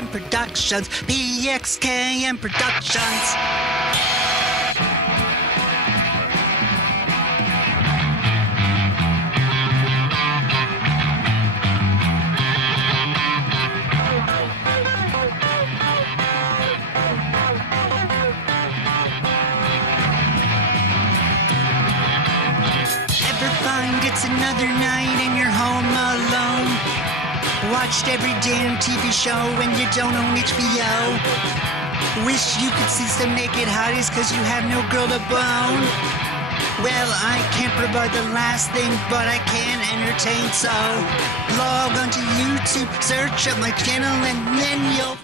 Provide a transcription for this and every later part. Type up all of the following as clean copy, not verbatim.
PXKM Productions. PXKM Productions. It's another night and you're home alone. Watched every damn TV show and you don't own HBO. Wish you could see some naked hotties cause you have no girl to bone. Well, I can't provide the last thing, but I can entertain, so log onto YouTube, search up my channel, and then you'll...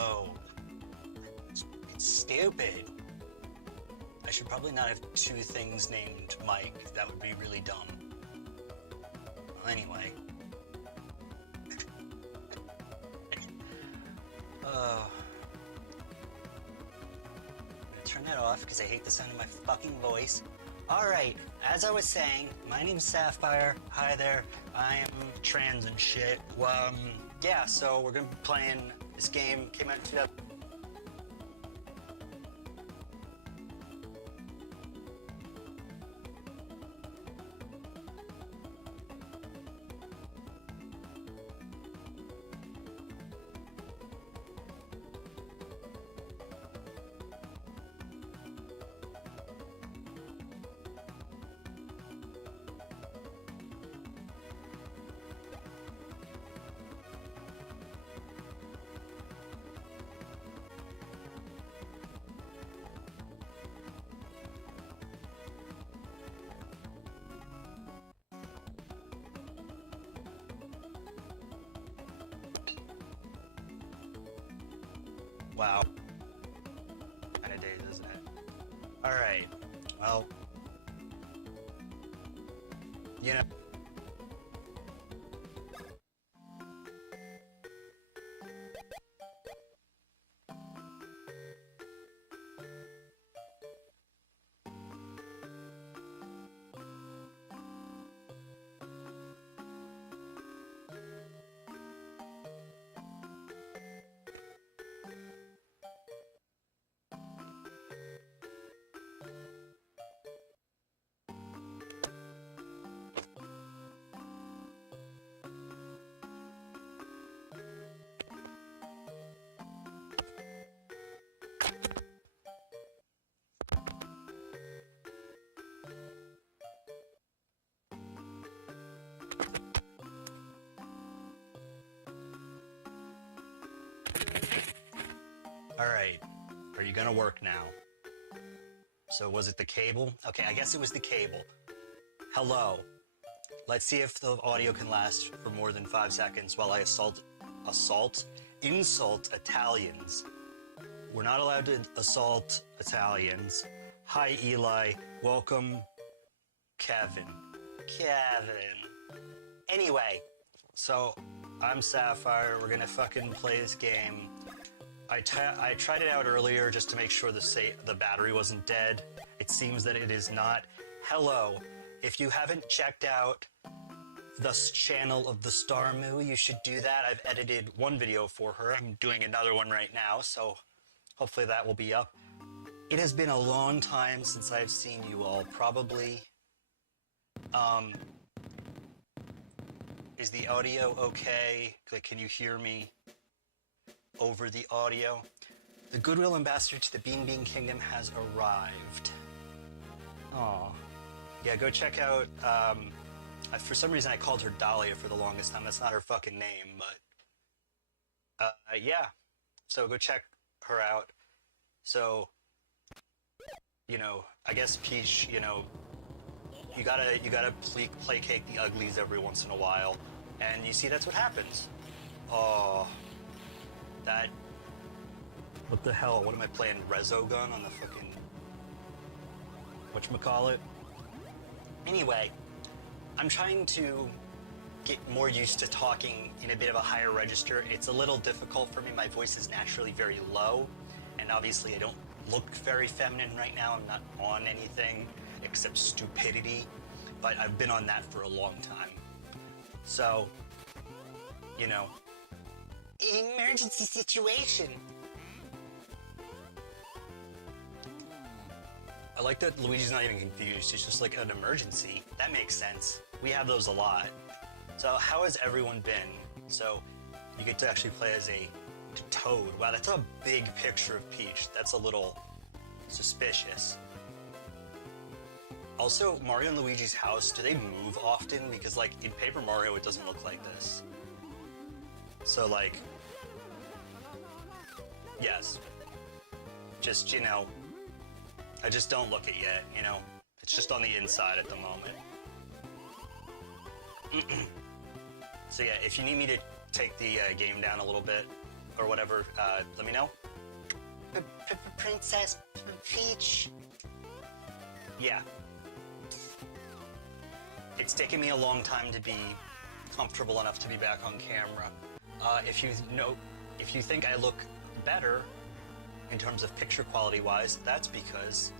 Oh, it's stupid. I should probably not have two things named Mike. That would be really dumb. Well, anyway. I'm gonna turn that off because I hate the sound of my fucking voice. Alright, as I was saying, my name's Sapphire. Hi there. I am trans and shit. Yeah, so we're gonna be playing this game. Came out in 2000. Wow. Kind of days, isn't it? Alright. Well. You know. Alright, are you gonna work now? So was it the cable? Okay, I guess it was the cable. Hello. Let's see if the audio can last for more than 5 seconds while I insult Italians. We're not allowed to assault Italians. Hi, Eli. Welcome Kevin. Anyway, so I'm Sapphire. We're gonna fucking play this game. I tried it out earlier just to make sure the battery wasn't dead. It seems that it is not. Hello. If you haven't checked out the channel of the Star Moo, you should do that. I've edited one video for her. I'm doing another one right now, so hopefully that will be up. It has been a long time since I've seen you all, probably. Is the audio okay? Like, can you hear me over the audio? The Goodwill Ambassador to the Bean Bean Kingdom has arrived. Aw. Yeah, go check out, for some reason I called her Dahlia for the longest time. That's not her fucking name, but, yeah. So go check her out. So, you know, I guess Peach, you know, you gotta placate the uglies every once in a while. And you see, that's what happens. Oh, that, what the hell? What am I playing? Resogun on the fucking, whatchamacallit? Anyway, I'm trying to get more used to talking in a bit of a higher register. It's a little difficult for me. My voice is naturally very low, and obviously I don't look very feminine right now. I'm not on anything except stupidity, but I've been on that for a long time. So, you know, emergency situation. I like that Luigi's not even confused. It's just like an emergency. That makes sense. We have those a lot. So how has everyone been? So you get to actually play as a Toad. Wow, that's a big picture of Peach. That's a little suspicious. Also, Mario and Luigi's house, do they move often? Because, like, in Paper Mario, it doesn't look like this. So, like, yes. Just, you know, I just don't look it yet, you know? It's just on the inside at the moment. So, yeah, if you need me to take the game down a little bit, or whatever, let me know. Princess Peach. Yeah. It's taken me a long time to be comfortable enough to be back on camera. If you think I look better in terms of picture quality wise, that's because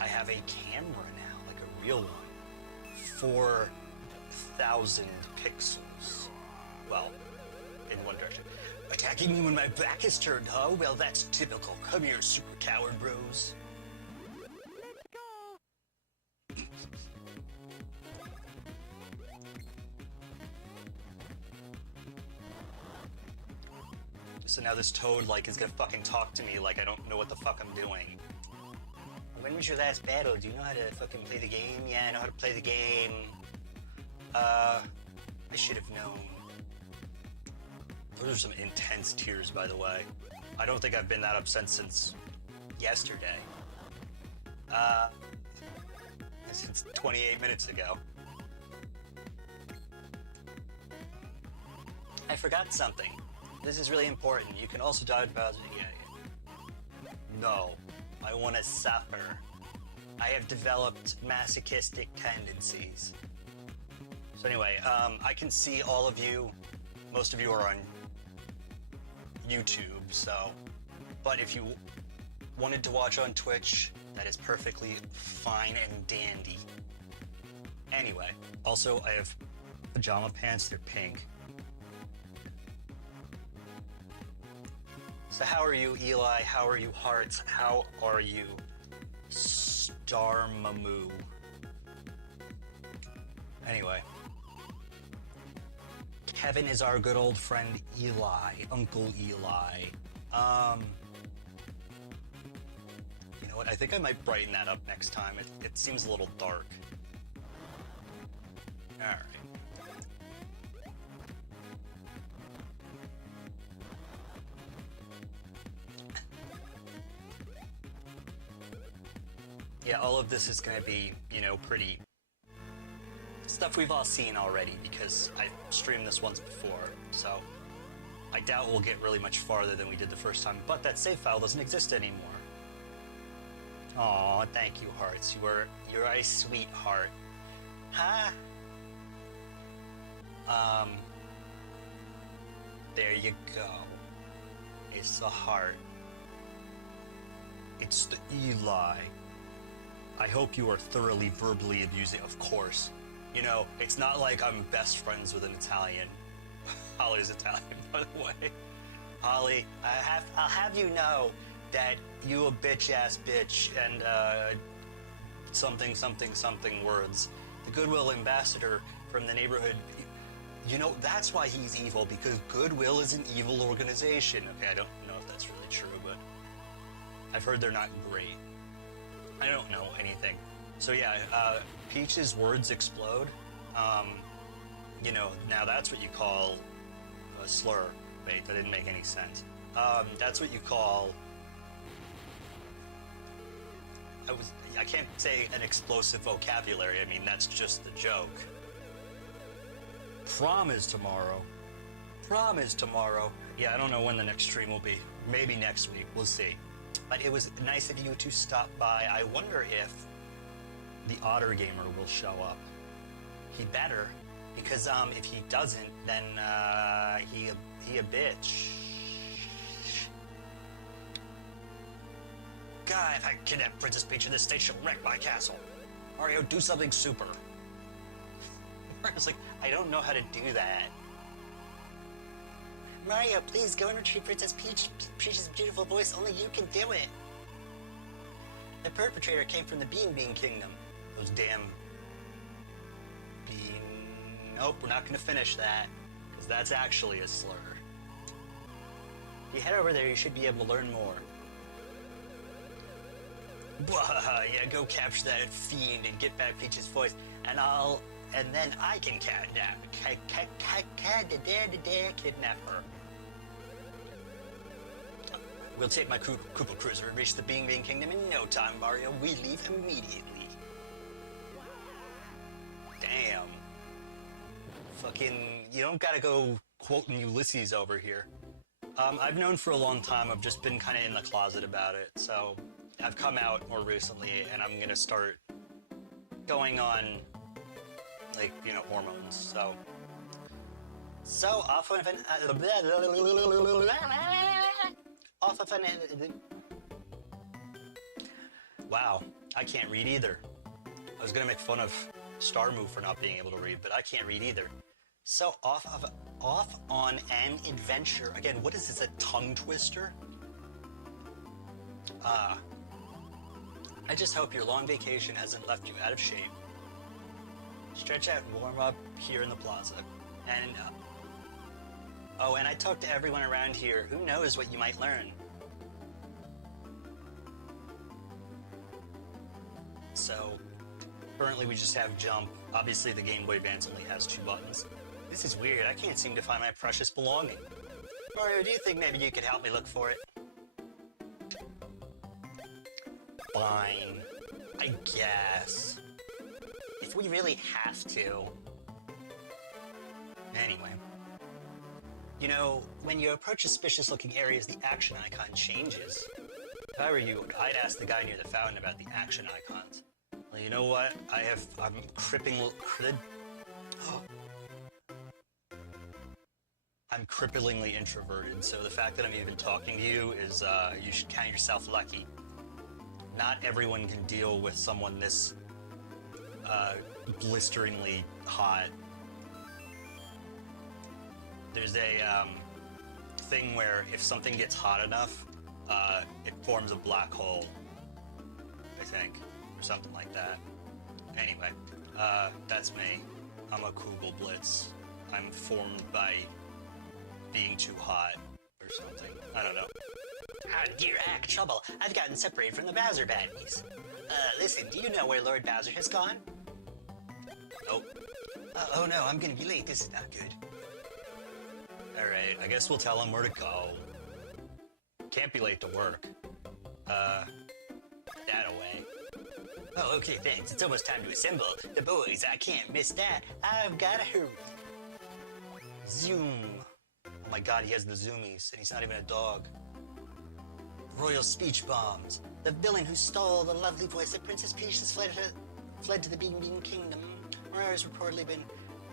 I have a camera now, like a real one. 4,000 pixels. Well, in one direction. Attacking me when my back is turned, huh? Well, that's typical. Come here, super coward bros. So now this Toad, like, is gonna fucking talk to me like I don't know what the fuck I'm doing. When was your last battle? Do you know how to fucking play the game? Yeah, I know how to play the game. I should have known. Those are some intense tears, by the way. I don't think I've been that upset since yesterday. Since 28 minutes ago. I forgot something. This is really important. You can also dodge Bowser. Yeah. No, I want a suffer. I have developed masochistic tendencies. So anyway, I can see all of you. Most of you are on YouTube, so. But if you wanted to watch on Twitch, that is perfectly fine and dandy. Anyway, also I have pajama pants. They're pink. So how are you, Eli? How are you, Hearts? How are you, Starmamoo? Anyway. Kevin is our good old friend Eli, Uncle Eli. You know what? I think I might brighten that up next time. It seems a little dark. All right. Yeah, all of this is going to be, you know, pretty stuff we've all seen already because I streamed this once before, so I doubt we'll get really much farther than we did the first time, but that save file doesn't exist anymore. Aw, thank you, Hearts. You're a sweetheart. Huh? There you go. It's the heart. It's the Eli. I hope you are thoroughly verbally abusing, of course. You know, it's not like I'm best friends with an Italian. Holly's Italian, by the way. Holly, I'll have you know that you a bitch-ass bitch and, something, something, something words. The Goodwill ambassador from the neighborhood, you know, that's why he's evil, because Goodwill is an evil organization. Okay, I don't know if that's really true, but I've heard they're not great. I don't know anything. So yeah, Peach's words explode. You know, now that's what you call a slur. Wait, that didn't make any sense. That's what you call... I can't say an explosive vocabulary. I mean, that's just the joke. Prom is tomorrow. Prom is tomorrow. Yeah, I don't know when the next stream will be. Maybe next week. We'll see. But it was nice of you to stop by. I wonder if the Otter Gamer will show up. He better, because if he doesn't, then he a bitch. God, if I kidnap Princess Peach in this state, she'll wreck my castle. Mario, do something super. Mario's like, I don't know how to do that. Mario, please go and retrieve Princess Peach. Peach's beautiful voice, only you can do it. The perpetrator came from the Bean Kingdom. Those damn... Bean... Nope, we're not gonna finish that, because that's actually a slur. If you head over there, you should be able to learn more. Yeah, go capture that fiend and get back Peach's voice, and then I can kidnap her. We'll take my Koopa Cruiser and reach the Bean Kingdom in no time, Mario. We leave immediately. Damn. Fucking, you don't gotta go quoting Ulysses over here. I've known for a long time, I've just been kind of in the closet about it, so I've come out more recently, and I'm gonna start going on, like, you know, hormones, so off of an wow, I can't read either. I was gonna make fun of Starmove for not being able to read, but I can't read either. So off on an adventure. Again, what is this, a tongue twister? I just hope your long vacation hasn't left you out of shape. Stretch out and warm up here in the plaza. And, oh, and I talked to everyone around here. Who knows what you might learn? So, currently we just have jump. Obviously the Gameboy Advance only has 2 buttons. This is weird. I can't seem to find my precious belonging. Mario, do you think maybe you could help me look for it? Fine. I guess. If we really have to. Anyway. You know, when you approach suspicious-looking areas, the action icon changes. If I were you, I'd ask the guy near the fountain about the action icons. Well, you know what? I'm I'm cripplingly introverted, so the fact that I'm even talking to you is, you should count yourself lucky. Not everyone can deal with someone this, blisteringly hot. There's a, thing where if something gets hot enough, it forms a black hole, I think, or something like that. Anyway, that's me. I'm a Kugel Blitz. I'm formed by being too hot or something. I don't know. Ah, dear act trouble. I've gotten separated from the Bowser baddies. Listen, do you know where Lord Bowser has gone? Nope. Oh no, I'm gonna be late. This is not good. Alright, I guess we'll tell him where to go. Can't be late to work. That away. Oh, okay, thanks. It's almost time to assemble. The boys, I can't miss that. I've gotta hurry. Zoom. Oh my god, he has the zoomies, and he's not even a dog. Royal speech bombs. The villain who stole the lovely voice of Princess Peach has fled to the Bean Kingdom. Mario's reportedly been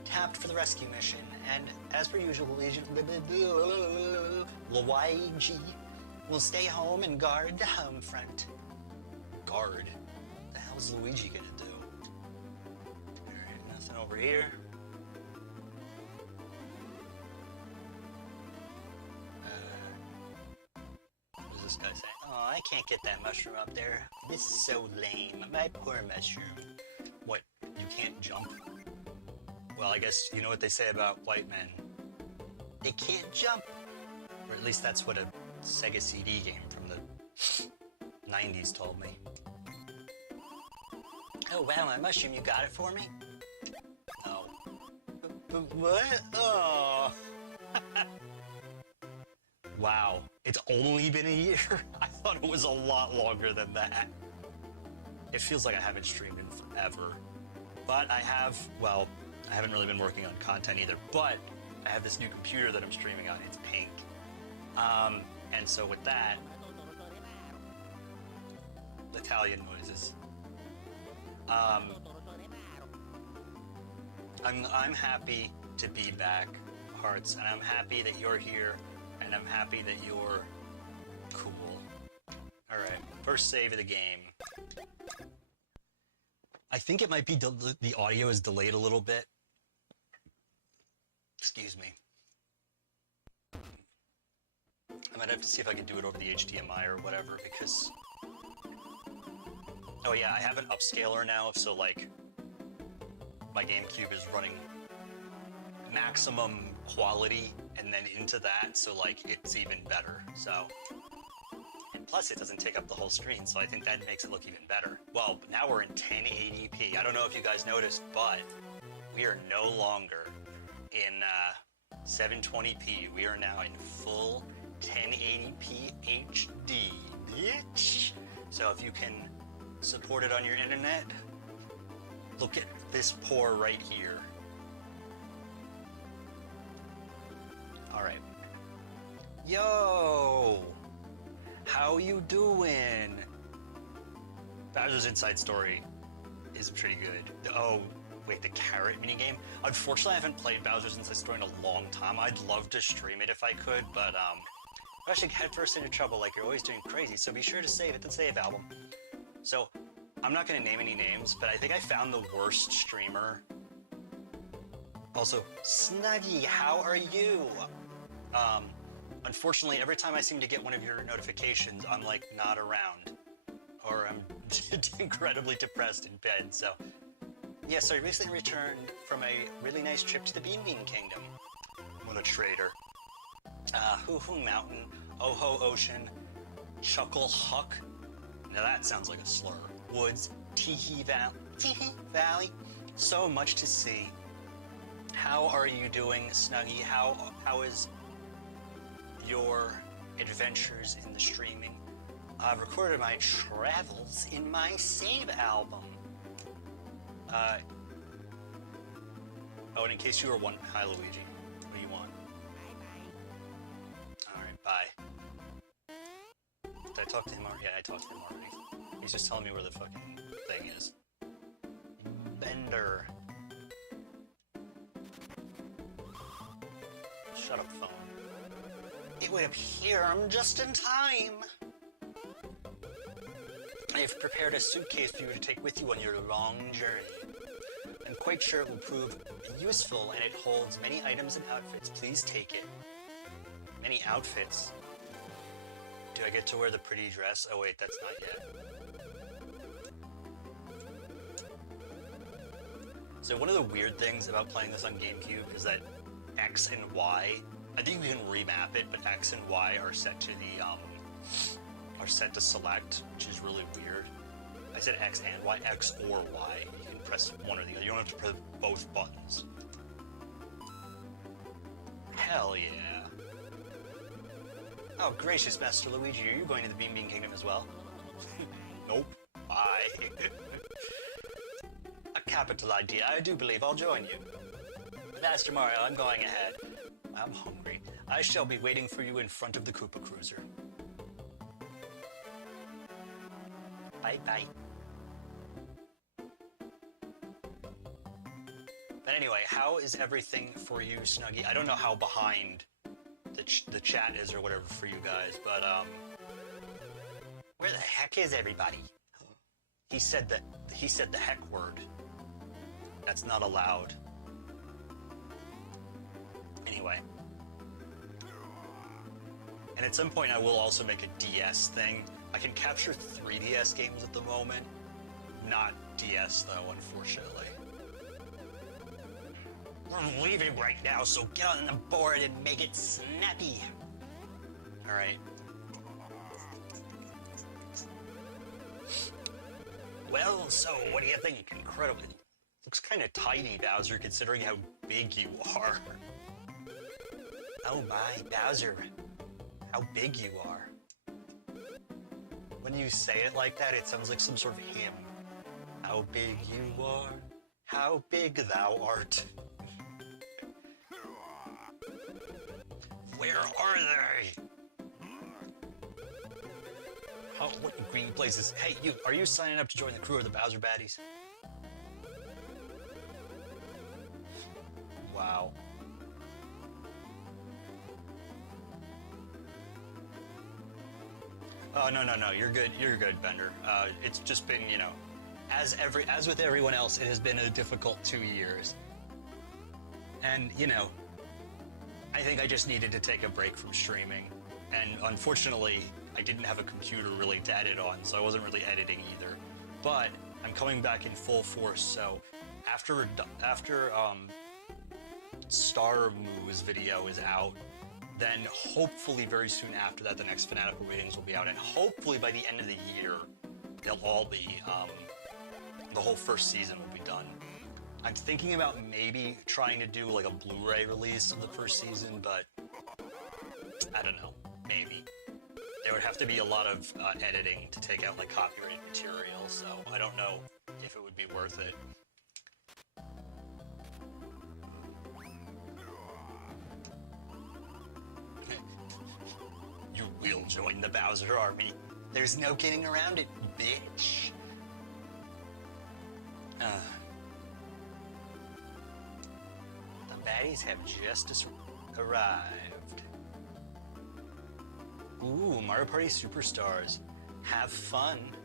tapped for the rescue mission, and as per usual, Luigi will stay home and guard the home front. Guard? What the hell's Luigi gonna do? Alright, nothing over here. What does this guy say? Oh, I can't get that mushroom up there. This is so lame. My poor mushroom. What? You can't jump? Well, I guess you know what they say about white men. They can't jump. Or at least that's what a Sega CD game from the 90s told me. Oh, wow, my mushroom, you got it for me? No. What? Oh. Wow, it's only been a year? I thought it was a lot longer than that. It feels like I haven't streamed in forever. But I have, well, I haven't really been working on content either, but I have this new computer that I'm streaming on. It's pink. And so with that, Italian noises. I'm happy to be back, Hearts, and I'm happy that you're here, and I'm happy that you're cool. Alright, first save of the game. I think it might be the audio is delayed a little bit. Excuse me. I might have to see if I can do it over the HDMI or whatever, because... Oh yeah, I have an upscaler now, so like... My GameCube is running maximum quality, and then into that, so like, it's even better, so... And plus, it doesn't take up the whole screen, so I think that makes it look even better. Well, now we're in 1080p. I don't know if you guys noticed, but we are no longer in 720p. We are now in full 1080p HD, bitch. So if you can support it on your internet, look at this pour right here. All right. Yo! How you doing? Bowser's Inside Story is pretty good. Oh, wait, the carrot minigame? Unfortunately, I haven't played Bowser's Inside Story in a long time. I'd love to stream it if I could, but rushing headfirst into trouble like you're always doing crazy, so be sure to save it, the save album. So, I'm not gonna name any names, but I think I found the worst streamer. Also, Snuggy, how are you? Unfortunately, every time I seem to get one of your notifications, I'm like not around. Or I'm incredibly depressed in bed, so. Yes, I recently returned from a really nice trip to the Bean Bean Kingdom. What a traitor. Hoo Hoo Mountain, Oho Ocean, Chuckle Huck. Now that sounds like a slur. Woods, Teehee Valley. So much to see. How are you doing, Snuggy? How is your adventures in the streaming? I've recorded my travels in my save album. Oh, and in case you were wondering, hi Luigi, what do you want? Alright, bye. Did I talk to him already? Yeah, I talked to him already. He's just telling me where the fucking thing is. Bender. Shut up, phone. It would appear I'm just in time. I have prepared a suitcase for you to take with you on your long journey. I'm quite sure it will prove useful, and it holds many items and outfits. Please take it. Many outfits? Do I get to wear the pretty dress? Oh wait, that's not yet. So one of the weird things about playing this on GameCube is that X and Y, I think you can remap it, but X and Y are set to the are set to select, which is really weird. I said X and Y, X or Y. You can press one or the other. You don't have to press both buttons. Hell yeah. Oh, gracious, Master Luigi, are you going to the Bean Bean Kingdom as well? Nope. Bye. A capital idea. I do believe I'll join you. Master Mario, I'm going ahead. I'm hungry. I shall be waiting for you in front of the Koopa Cruiser. Bye-bye. But anyway, how is everything for you, Snuggie? I don't know how behind the chat is or whatever for you guys, but where the heck is everybody? He said the heck word. That's not allowed. Anyway. And at some point I will also make a DS thing. I can capture 3DS games at the moment. Not DS though, unfortunately. We're leaving right now, so get on the board and make it snappy. Alright. Well, so what do you think? Incredible. Looks kind of tiny, Bowser, considering how big you are. Oh my, Bowser. How big you are. When you say it like that, it sounds like some sort of hymn. How big you are, how big thou art. Where are they? Oh, what green places? Hey, you, are you signing up to join the crew of the Bowser Baddies? Wow. Oh, no, you're good, Bender. It's just been, you know, as with everyone else, it has been a difficult 2 years. And, you know, I think I just needed to take a break from streaming. And unfortunately, I didn't have a computer really to edit on, so I wasn't really editing either. But I'm coming back in full force, so after Star Moo's video is out, then hopefully very soon after that, the next Fanatical Readings will be out, and hopefully by the end of the year, they'll all be, the whole first season will be done. I'm thinking about maybe trying to do like a Blu-ray release of the first season, but I don't know, maybe. There would have to be a lot of editing to take out like copyrighted material, so I don't know if it would be worth it. You will join the Bowser Army. There's no getting around it, bitch. The baddies have just arrived. Ooh, Mario Party Superstars. Have fun.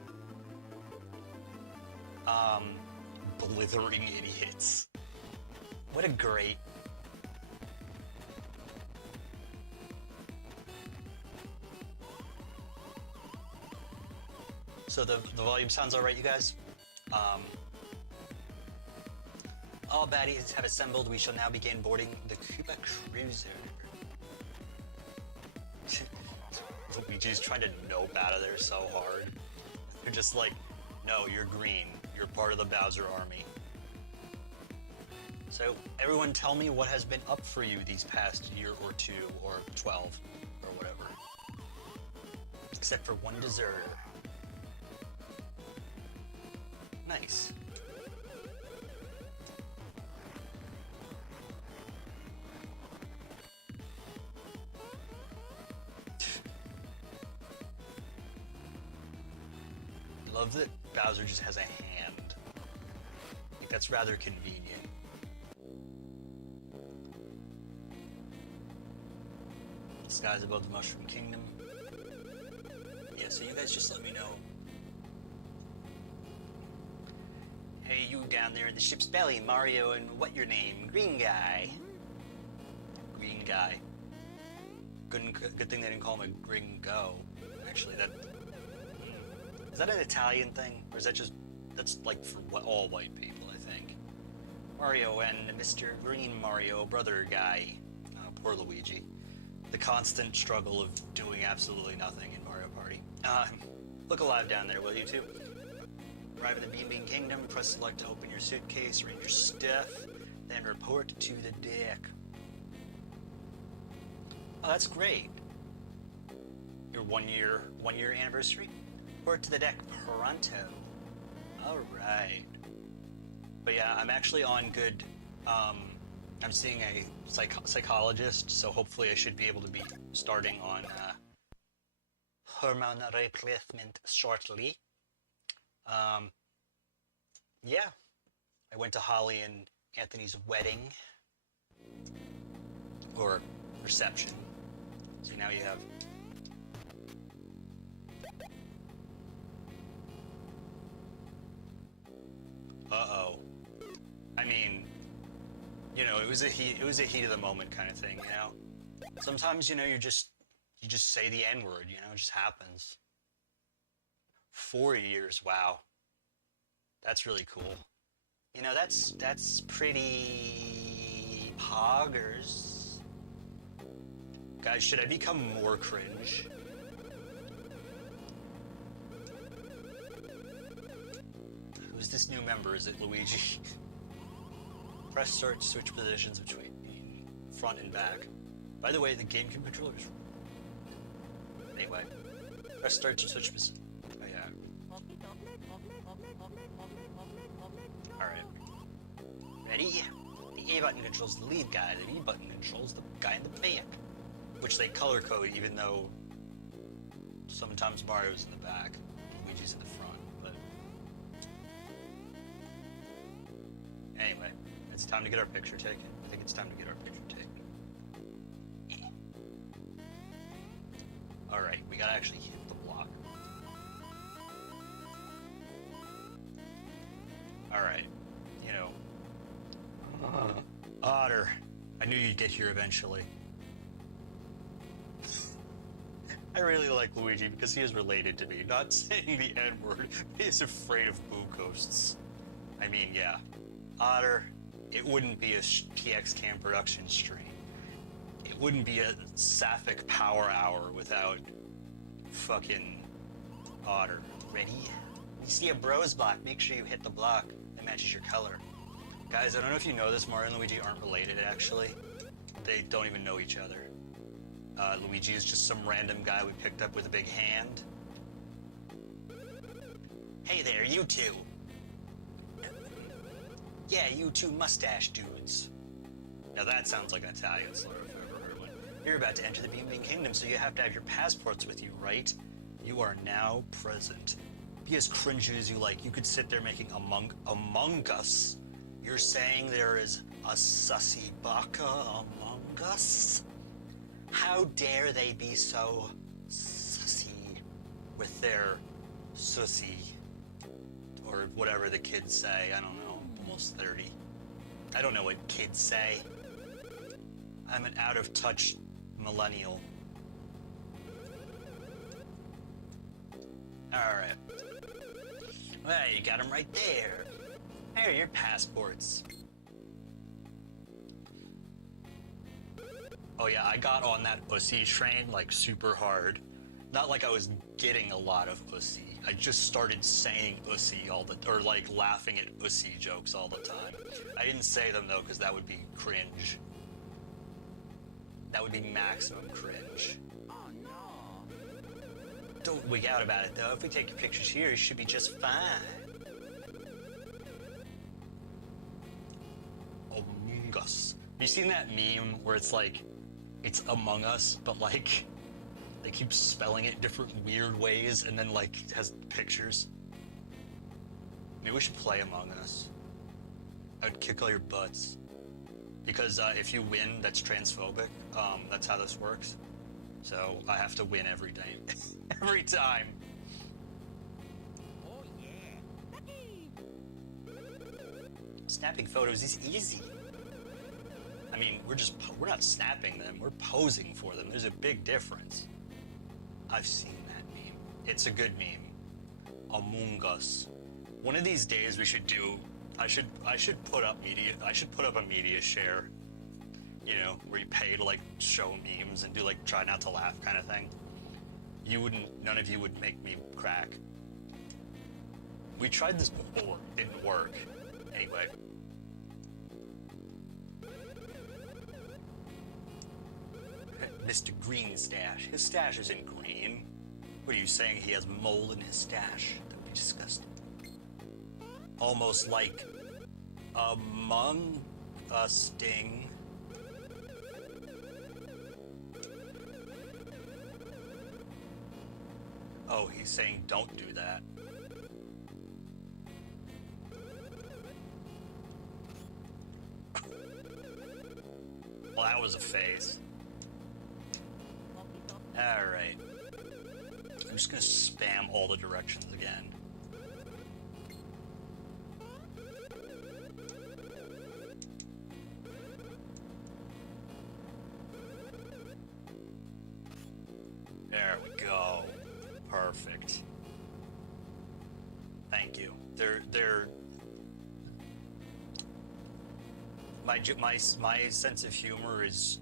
Blithering idiots. What a great... So the volume sounds alright, you guys? All baddies have assembled. We shall now begin boarding the Cuba Cruiser. Luigi's trying to nope out of there so hard. They're just like, no, you're green. You're part of the Bowser Army. So, everyone tell me what has been up for you these past year or two, or 12, or whatever. Except for one deserter. Nice. I love that Bowser just has a hand. Like, that's rather convenient. Skies above the Mushroom Kingdom. Yeah, so you guys just let me know. Hey, you down there in the ship's belly, Mario, and what your name? Green guy. Green guy. Good thing they didn't call him a gringo. Actually, that... Is that an Italian thing? Or is that just... That's like for all white people, I think. Mario and Mr. Green Mario, brother guy. Oh, poor Luigi. The constant struggle of doing absolutely nothing in Mario Party. Look alive down there, will you two? Arrive in the Bean Bean Kingdom, press select to open your suitcase, arrange your stuff, then report to the deck. Oh, that's great. Your one year anniversary? Report to the deck pronto. Alright. But yeah, I'm actually on good, I'm seeing a psychologist, so hopefully I should be able to be starting on hormone replacement shortly. Yeah, I went to Holly and Anthony's wedding or reception. So now you have uh-oh. I mean, you know, it was a heat of the moment kind of thing, you know? Sometimes, you know, you just say the N-word, you know, it just happens. 4 years, wow. That's really cool. You know, that's pretty poggers. Guys, should I become more cringe? Who's this new member? Is it Luigi? Press start to switch positions between front and back. By the way, the GameCube controllers. Anyway, press start to switch positions. Oh yeah. Alright. Ready? The A button controls the lead guy, the B button controls the guy in the back. Which they color code even though sometimes Mario's in the back, Luigi's in the front, but... Anyway, it's time to get our picture taken. I think it's time to get our picture taken. Yeah. Alright, we gotta actually hit the block. Alright, you know. Otter. I knew you'd get here eventually. I really like Luigi because he is related to me. Not saying the N-word, he is afraid of boo ghosts. I mean, yeah. Otter, it wouldn't be a PXKM Productions stream. It wouldn't be a Sapphic Power Hour without fucking Otter. Ready? You see a bros block, make sure you hit the block that matches your color. Guys, I don't know if you know this, Mario and Luigi aren't related, actually. They don't even know each other. Luigi is just some random guy we picked up with a big hand. Hey there, you two. Yeah, you two mustache dudes. Now that sounds like an Italian slur if I've ever heard one. You're about to enter the Beaming Kingdom, so you have to have your passports with you, right? You are now present. Be as cringy as you like. You could sit there making Among Us. You're saying there is a sussy baka among us? How dare they be so sussy with their sussy? Or whatever the kids say. I don't know. I'm almost 30. I don't know what kids say. I'm an out-of-touch millennial. Alright. Well, you got them right there. Here are your passports. Oh yeah, I got on that pussy train like super hard. Not like I was getting a lot of pussy. I just started saying pussy or like laughing at pussy jokes all the time. I didn't say them though, because that would be cringe. That would be maximum cringe. Oh no. Don't wig out about it though. If we take your pictures here, it should be just fine. Among Us. Have you seen that meme where it's like, it's Among Us, but like, they keep spelling it different weird ways and then like it has pictures? Maybe we should play Among Us. I would kick all your butts. Because if you win, that's transphobic. That's how this works. So I have to win every day. Every time. Oh yeah. Snapping photos is easy. I mean, we're not snapping them, we're posing for them. There's a big difference. I've seen that meme. It's a good meme. Among Us. One of these days we should do, I should put up a media share, you know, where you pay to like show memes and do like try not to laugh kind of thing. None of you would make me crack. We tried this before, it didn't work. Anyway. Mr. Green Stash. His stash isn't green. What are you saying? He has mold in his stash? That would be disgusting. Almost like Among Us Ding. Oh, he's saying don't do that. Well, that was a face. Alright. I'm just gonna spam all the directions again. There we go. Perfect. Thank you. My sense of humor is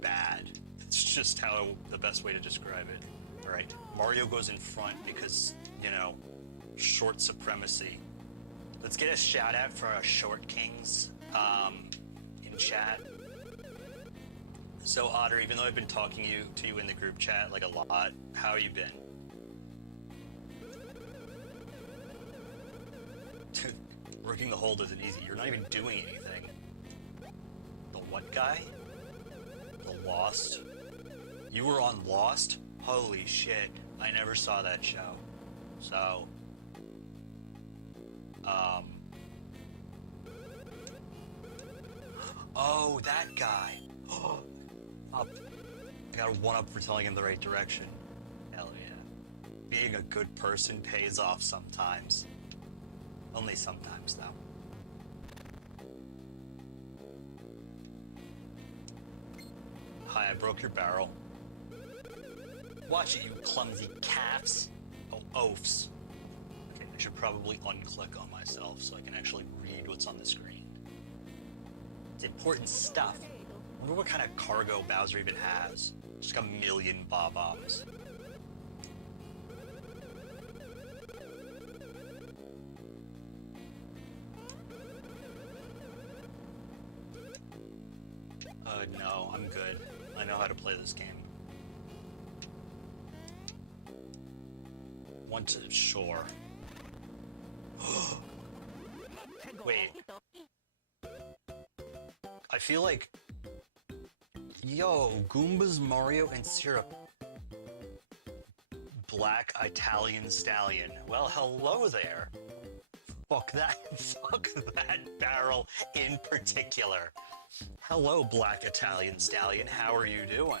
bad. It's just how the best way to describe it. All right, Mario goes in front because, you know, short supremacy. Let's get a shout out for our short kings in chat. So Otter, even though I've been talking to you in the group chat like a lot, how have you been? Dude, working the hold isn't easy. You're not even doing anything. The what guy? The Lost? You were on Lost? Holy shit, I never saw that show. So, oh, that guy. Up. I got a one-up for telling him the right direction. Hell yeah. Being a good person pays off sometimes. Only sometimes, though. Hi, I broke your barrel. Watch it, you clumsy calves. Oh, oafs. Okay, I should probably unclick on myself so I can actually read what's on the screen. It's important stuff. I wonder what kind of cargo Bowser even has. Just got a million bob-ombs. No, I'm good. I know how to play this game. Sure. Wait. I feel like... Yo, Goombas, Mario, and Syrup. Black Italian Stallion. Well, hello there. Fuck that. Fuck that barrel in particular. Hello, Black Italian Stallion. How are you doing?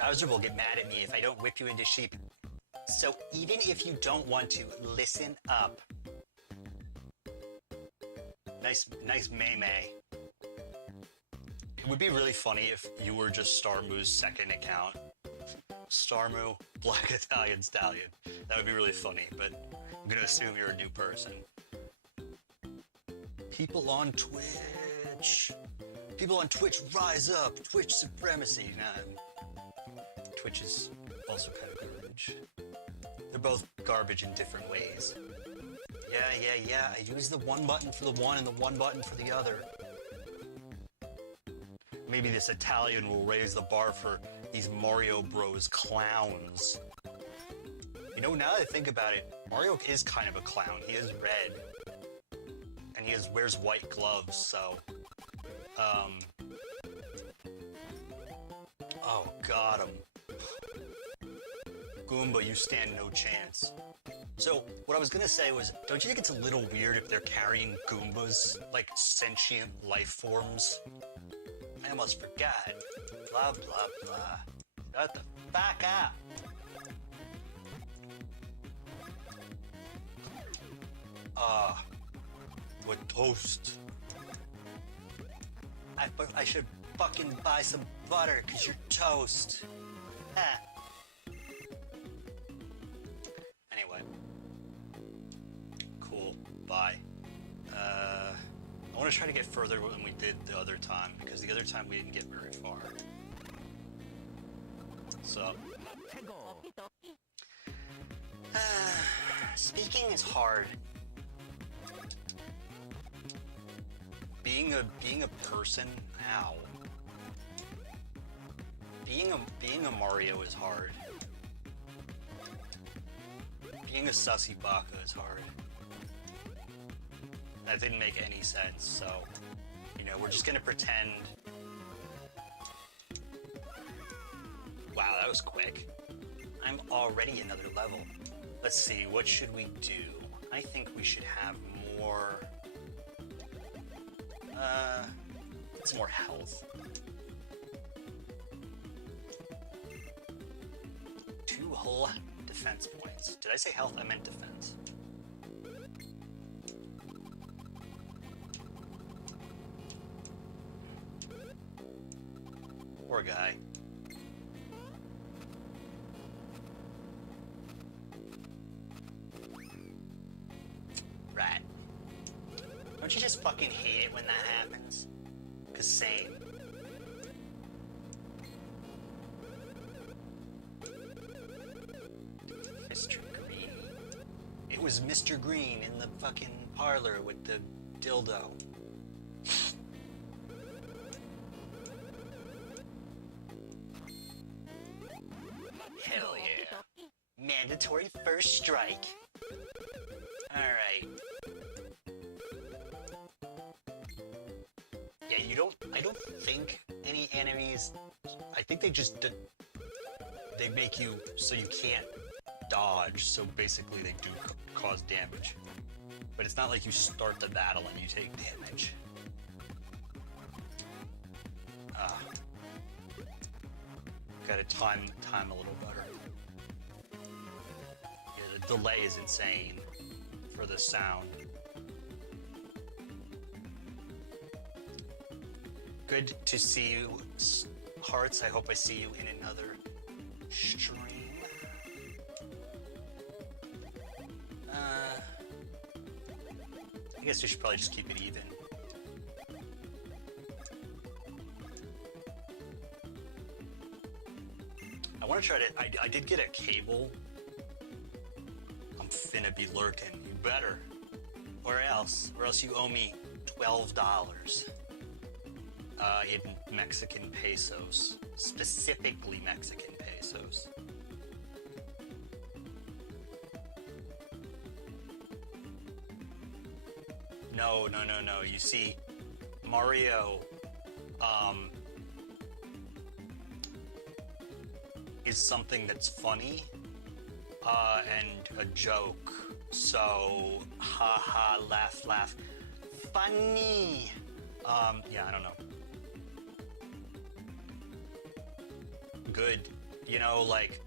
Bowser will get mad at me if I don't whip you into sheep. So even if you don't want to, listen up. Nice May. It would be really funny if you were just Starmoo's second account. Starmoo, Black Italian Stallion. That would be really funny, but I'm gonna assume you're a new person. People on Twitch. People on Twitch, rise up. Twitch supremacy. Nah, Twitch is also kind of garbage. They're both garbage in different ways. Yeah. I use the one button for the one and the one button for the other. Maybe this Italian will raise the bar for these Mario Bros clowns. You know, now that I think about it, Mario is kind of a clown. He is red. And he wears white gloves, so... Oh, got him. Goomba, you stand no chance. So, what I was gonna say was, don't you think it's a little weird if they're carrying Goombas, like sentient life forms? I almost forgot. Blah, blah, blah. Shut the fuck up. With toast. I should fucking buy some butter, cause you're toast. Ha. Anyway. Cool. Bye. I want to try to get further than we did the other time, because the other time we didn't get very far. So. Speaking is hard. Being a person, ow. Being a Mario is hard. Being a sussy baka is hard. That didn't make any sense, so, you know, we're just gonna pretend. Wow, that was quick. I'm already another level. Let's see, what should we do? I think we should have more Get some more health. 2 whole defense points. Did I say health? I meant defense. Poor guy. Right. Don't you just fucking hate it when that happens? 'Cause same. Mr. Green. It was Mr. Green in the fucking parlor with the dildo. Hell yeah. Mandatory first strike. Alright. Yeah, I don't think any enemies, I think they just, they make you so you can't dodge, so basically they do cause damage. But it's not like you start the battle and you take damage. Gotta time a little better. Yeah, the delay is insane for the sound. Good to see you, Hearts. I hope I see you in another stream. I guess we should probably just keep it even. I want to try to... I did get a cable. I'm finna be lurking. You better. Or else you owe me $12. In Mexican pesos. Specifically Mexican pesos. No. You see, Mario, is something that's funny, and a joke. So, ha, laugh. Funny! Yeah, I don't know. Good. You know, like,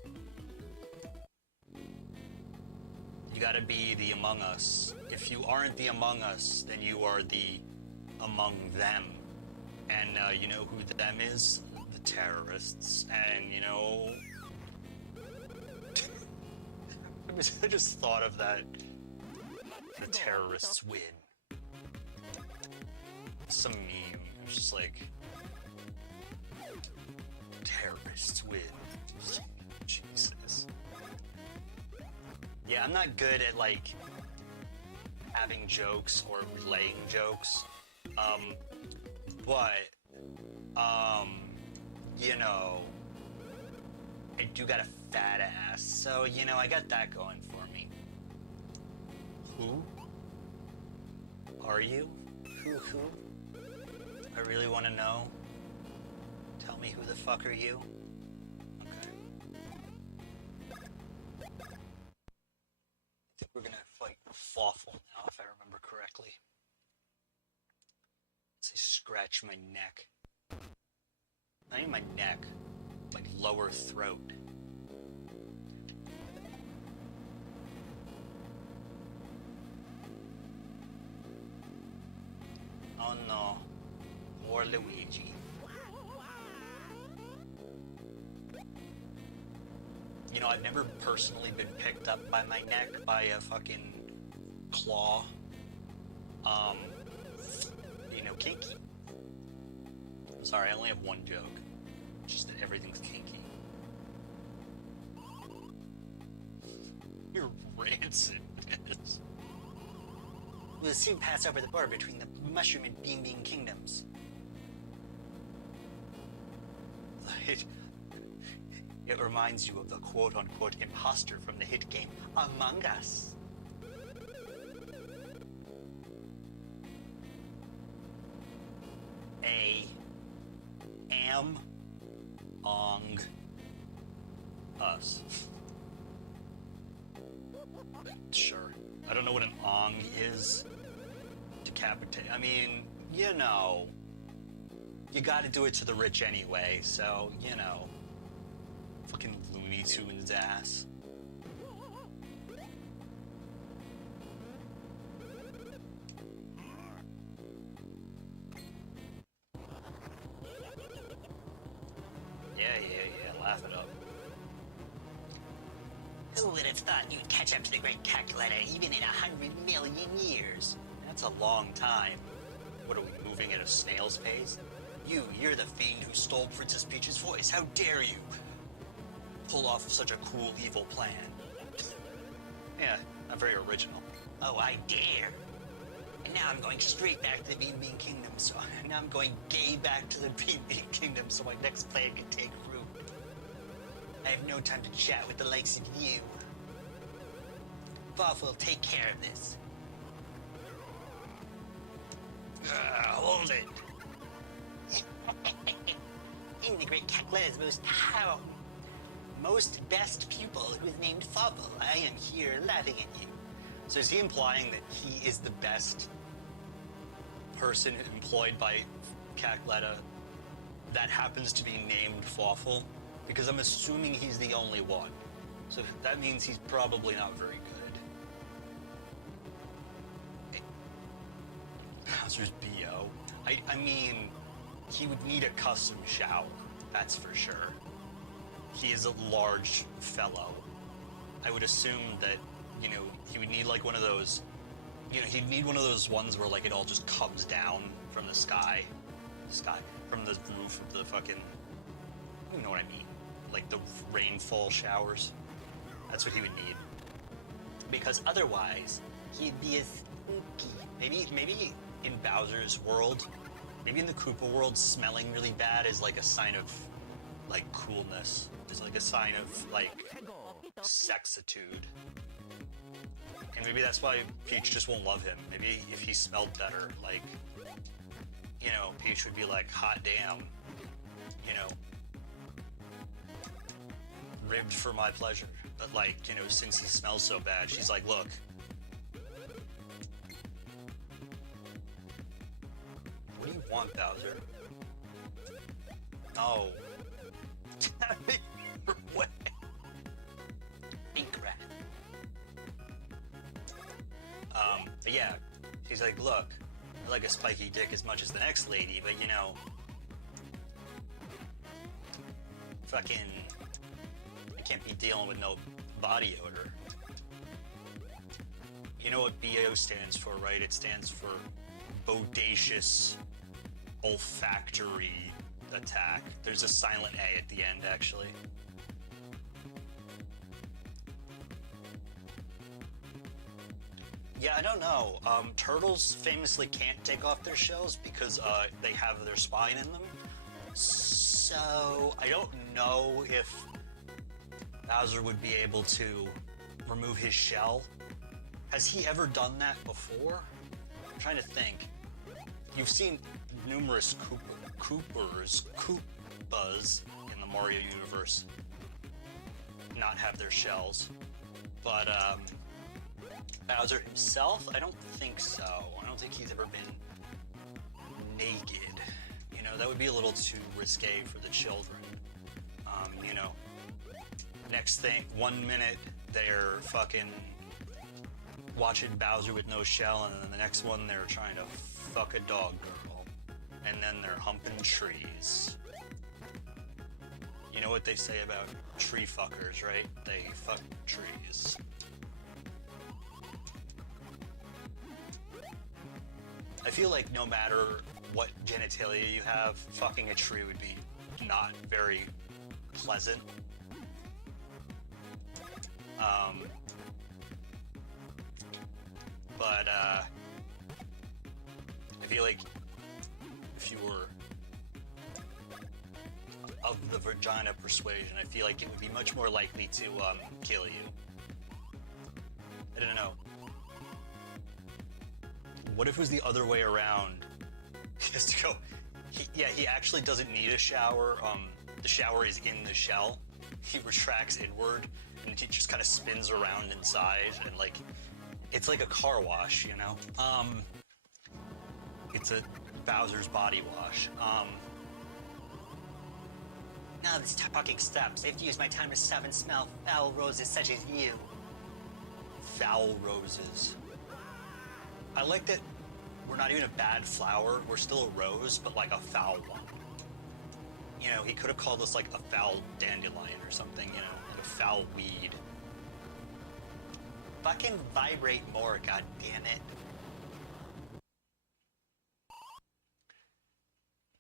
you gotta be the Among Us. If you aren't the Among Us, then you are the Among Them. And you know who them is? The terrorists. And, you know... I just thought of that. The terrorists win. Some meme. It was just like... Terrorists win. Jesus. Yeah, I'm not good at, like, having jokes or relaying jokes. But, you know, I do got a fat ass, so, you know, I got that going for me. Who? Are you? Who? I really want to know. Tell me, who the fuck are you? Okay. I think we're gonna fight Fawful now, if I remember correctly. Say scratch my neck. Not even my neck, like lower throat. Oh no, poor Luigi. You know, I've never personally been picked up by my neck by a fucking claw. You know, kinky. Sorry, I only have one joke. Just that everything's kinky. You're rancid. We'll soon pass over the border between the Mushroom and Bean Bean Kingdoms. It reminds you of the quote-unquote imposter from the hit game Among Us. Among Us. Sure. I don't know what an ong is. Decapitate. I mean, you know, you gotta do it to the rich anyway, so, you know. Fucking Looney Tunes ass. Yeah, laugh it up. Who would have thought you'd catch up to the great calculator even in 100 million years? That's a long time. What are we, moving at a snail's pace? You're the fiend who stole Princess Peach's voice. How dare you pull off such a cool, evil plan? Yeah, not very original. Oh, I dare. And now I'm going straight back to the Bean Bean Kingdom, so now I'm going gay back to the Bean Bean Kingdom so my next plan can take root. I have no time to chat with the likes of you. Boff will take care of this. Hold it. In the great calculator's most best pupil who is named Fobble, I am here laughing at you. So is he implying that he is the best person employed by Cackletta that happens to be named Fawful? Because I'm assuming he's the only one. So that means he's probably not very good. Bowser's B.O. I mean, he would need a custom shower, that's for sure. He is a large fellow. I would assume that, you know, he would need like one of those, you know, he'd need one of those ones where like it all just comes down from the sky, from the roof of the fucking, you know what I mean, like the rainfall showers. That's what he would need. Because otherwise, he'd be a spooky. Maybe in Bowser's world, maybe in the Koopa world, smelling really bad is like a sign of like coolness. It's like a sign of like sexitude. And maybe that's why Peach just won't love him. Maybe if he smelled better, like, you know, Peach would be like, hot damn, you know, ribbed for my pleasure. But like, you know, since he smells so bad, she's like, look, what do you want, Bowser? No. What? Pink rat. But yeah, she's like, look, I like a spiky dick as much as the next lady, but you know, fucking, I can't be dealing with no body odor. You know what BO stands for, right? It stands for bodacious olfactory attack. There's a silent A at the end, actually. Yeah, I don't know. Turtles famously can't take off their shells because they have their spine in them. So I don't know if Bowser would be able to remove his shell. Has he ever done that before? I'm trying to think. You've seen numerous Koopas in the Mario universe not have their shells. But Bowser himself, I don't think so. I don't think he's ever been naked. You know, that would be a little too risque for the children. You know, next thing, 1 minute they're fucking watching Bowser with no shell, and then the next one they're trying to fuck a dog girl. And then they're humping trees. You know what they say about tree fuckers, right? They fuck trees. I feel like no matter what genitalia you have, fucking a tree would be not very pleasant. But I feel like if you were of the vagina persuasion, I feel like it would be much more likely to kill you. I don't know. What if it was the other way around? He has to go. He actually doesn't need a shower. The shower is in the shell. He retracts inward, and he just kind of spins around inside, and like, it's like a car wash, you know? It's a Bowser's body wash. Now this talking stops. I have to use my time to stop and smell foul roses such as you. Foul roses. I like that we're not even a bad flower. We're still a rose, but like a foul one. You know, he could have called us like a foul dandelion or something, you know, like a foul weed. Fucking vibrate more, god damn it.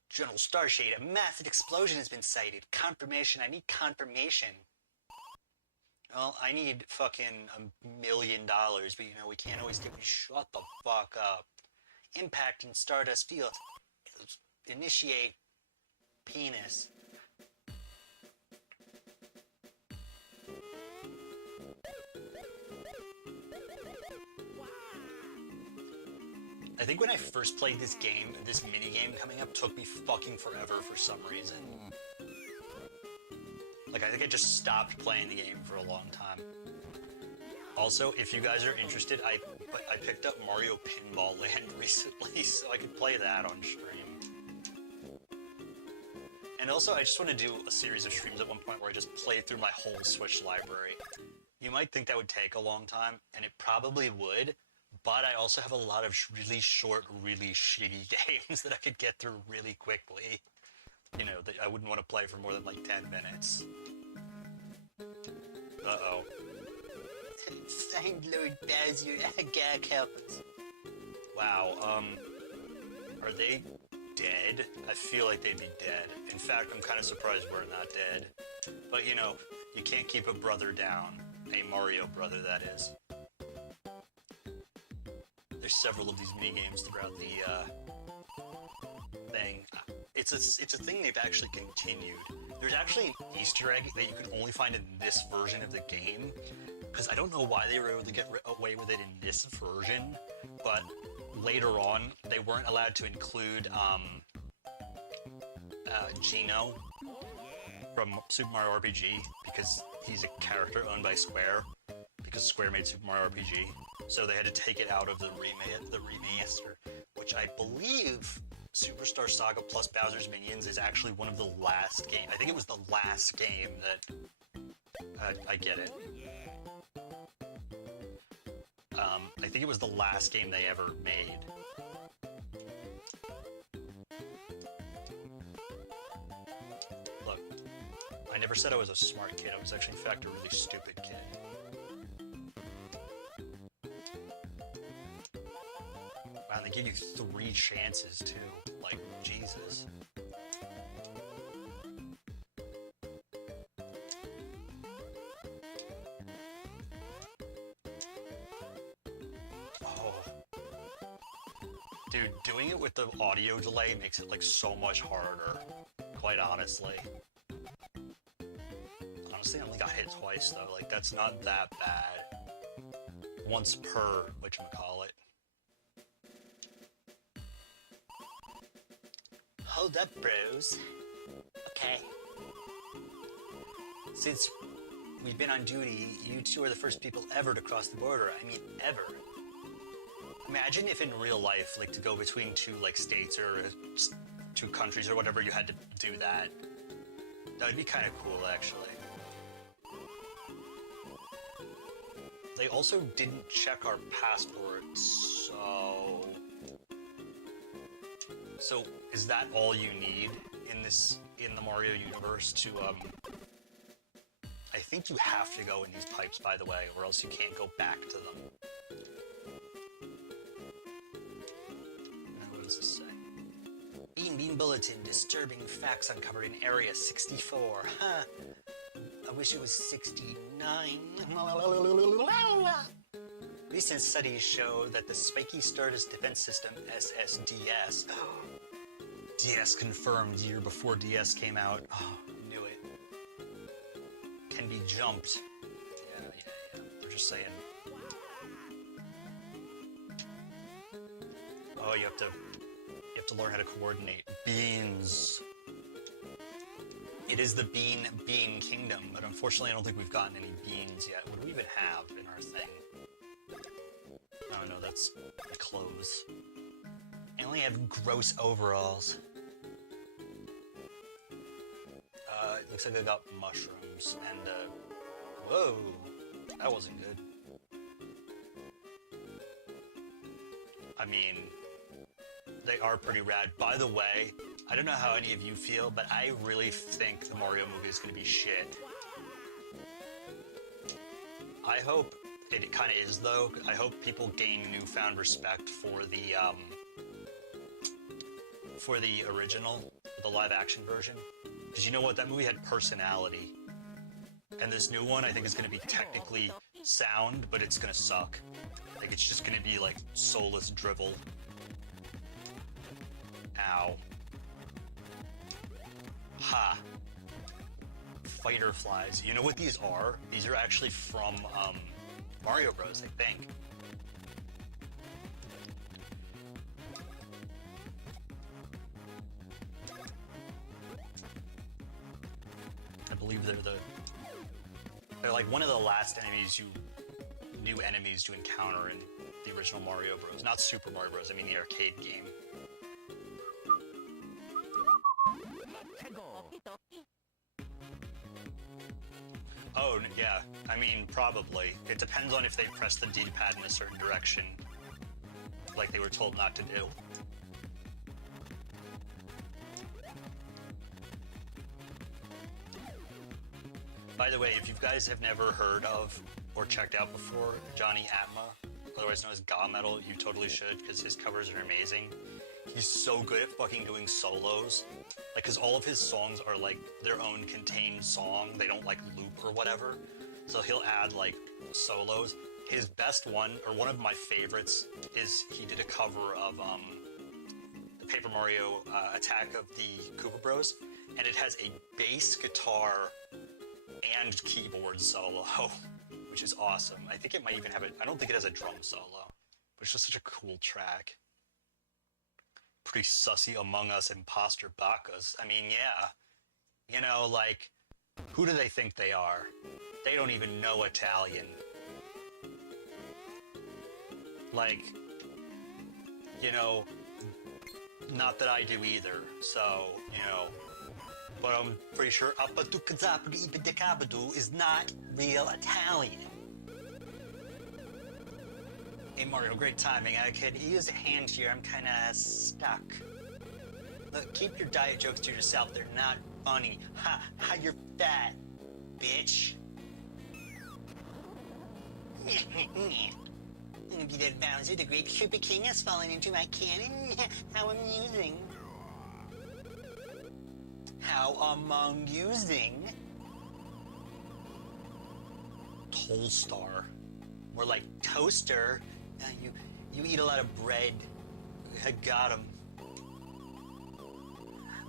General Starshade, a massive explosion has been sighted. Confirmation, I need confirmation. Well, I need fucking $1 million, but you know, we can't always get... Shut the fuck up. Impact in Stardust Field. Initiate penis. I think when I first played this game, this minigame coming up took me fucking forever for some reason. Like, I think I just stopped playing the game for a long time. Also, if you guys are interested, I picked up Mario Pinball Land recently, so I could play that on stream. And also, I just want to do a series of streams at one point where I just play through my whole Switch library. You might think that would take a long time, and it probably would, but I also have a lot of really short, really shitty games that I could get through really quickly. You know, that I wouldn't want to play for more than like 10 minutes. Uh-oh. Find Lord Bowser, God help us. Wow, are they dead? I feel like they'd be dead. In fact, I'm kind of surprised we're not dead. But you know, you can't keep a brother down. A Mario brother, that is. There's several of these mini-games throughout the, thing. It's a thing they've actually continued. There's actually an Easter egg that you can only find in this version of the game, because I don't know why they were able to get away with it in this version, but later on, they weren't allowed to include, Gino from Super Mario RPG, because he's a character owned by Square, because Square made Super Mario RPG, so they had to take it out of the remaster, which I believe Superstar Saga plus Bowser's Minions is actually one of the last games. I think it was the last game that... I get it. I think it was the last game they ever made. Look, I never said I was a smart kid. I was actually, in fact, a really stupid kid. Wow, and they give you 3 chances, too. Like, Jesus. Oh. Dude, doing it with the audio delay makes it, like, so much harder. Quite honestly. Honestly, I only got hit twice, though. Like, that's not that bad. Once per, whatchamacallit. Hold up, bros. Okay. Since we've been on duty, you two are the first people ever to cross the border. I mean, ever. Imagine if in real life, like, to go between 2, like, states or 2 countries or whatever, you had to do that. That would be kind of cool, actually. They also didn't check our passports, so... So, is that all you need in the Mario universe to, I think you have to go in these pipes, by the way, or else you can't go back to them. Now, what does this say? Bean Bulletin, disturbing facts uncovered in Area 64. Huh. I wish it was 69. Recent studies show that the Spiky Stardust Defense System, SSDS, DS confirmed year before DS came out, knew it, can be jumped. Yeah, they're just saying. Oh, you have to learn how to coordinate. Beans. It is the Bean Kingdom, but unfortunately I don't think we've gotten any beans yet. What do we even have in our thing? Oh no, that's the clothes. I only have gross overalls. It looks like I got mushrooms and, whoa, that wasn't good. I mean, they are pretty rad. By the way, I don't know how any of you feel, but I really think the Mario movie is going to be shit. I hope it kind of is, though. I hope people gain newfound respect for the original, the live-action version. Because you know what? That movie had personality. And this new one, I think, is going to be technically sound, but it's going to suck. Like, it's just going to be, like, soulless drivel. Ow. Ha. Fighter flies. You know what these are? These are actually from, Mario Bros, I think. I believe they're like one of the last new enemies you encounter in the original Mario Bros. Not Super Mario Bros, I mean the arcade game. Oh, yeah. I mean, probably. It depends on if they press the D-pad in a certain direction, like they were told not to do. By the way, if you guys have never heard of or checked out before Johnny Atma, otherwise known as Ga Metal, you totally should, because his covers are amazing. He's so good at fucking doing solos. Like, because all of his songs are, like, their own contained song. They don't, like, loop or whatever. So he'll add, like, solos. His best one, or one of my favorites, is he did a cover of the Paper Mario Attack of the Koopa Bros. And it has a bass guitar and keyboard solo, which is awesome. I think it might even have I don't think it has a drum solo, but it's just such a cool track. Pretty sussy Among Us imposter Bacchus. I mean, yeah. You know, like, who do they think they are? They don't even know Italian. Like, you know, not that I do either, so, you know, but I'm pretty sure is not real Italian. Hey Mario, great timing. I could use a hand here. I'm kind of stuck. Look, keep your diet jokes to yourself. They're not funny. Ha! Ha! You're fat, bitch. Be that Bowser, the great Koopa King, has fallen into my cannon. How amusing. How amusing. Tollstar. More like toaster. You eat a lot of bread. I got him.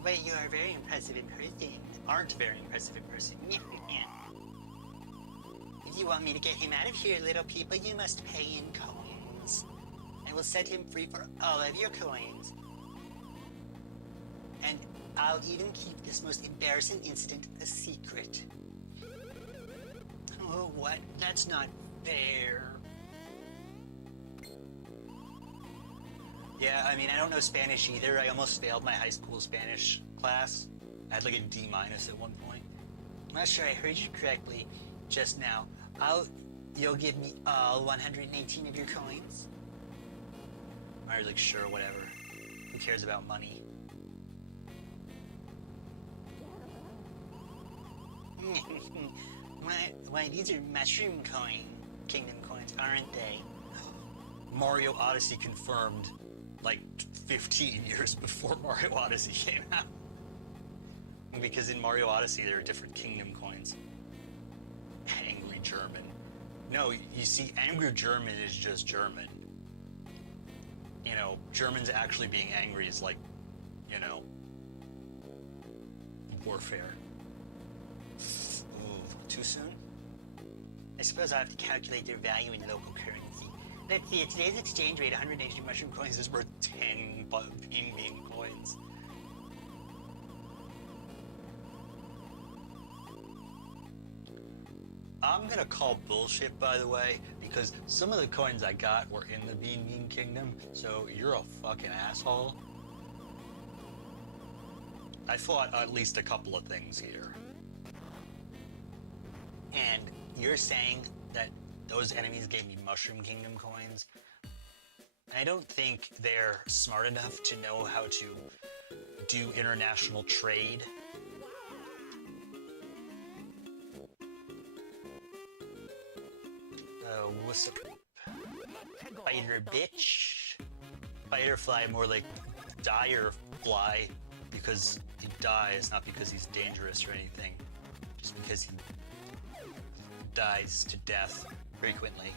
But you are very impressive in person. Aren't very impressive in person. If you want me to get him out of here, little people, you must pay in coins. I will set him free for all of your coins. And I'll even keep this most embarrassing incident a secret. Oh, what? That's not fair. Yeah, I mean, I don't know Spanish either. I almost failed my high school Spanish class. I had like a D- at one point. I'm not sure I heard you correctly just now. You'll give me all 118 of your coins? I was like, sure, whatever. Who cares about money? Why, these are mushroom kingdom coins, aren't they? Mario Odyssey confirmed, like, 15 years before Mario Odyssey came out. Because in Mario Odyssey, there are different kingdom coins. Angry German. No, you see, angry German is just German. You know, Germans actually being angry is like, you know, warfare. Ooh, too soon? I suppose I have to calculate their value in local currency. Let's see, at today's exchange rate, 180 mushroom coins is worth 10 bean coins. I'm gonna call bullshit, by the way, because some of the coins I got were in the Bean Bean Kingdom, so you're a fucking asshole. I fought at least a couple of things here. And you're saying that those enemies gave me Mushroom Kingdom coins? I don't think they're smart enough to know how to do international trade. What's up? Spider bitch? Firefly, more like dire fly, because he dies, not because he's dangerous or anything. Just because he dies to death frequently.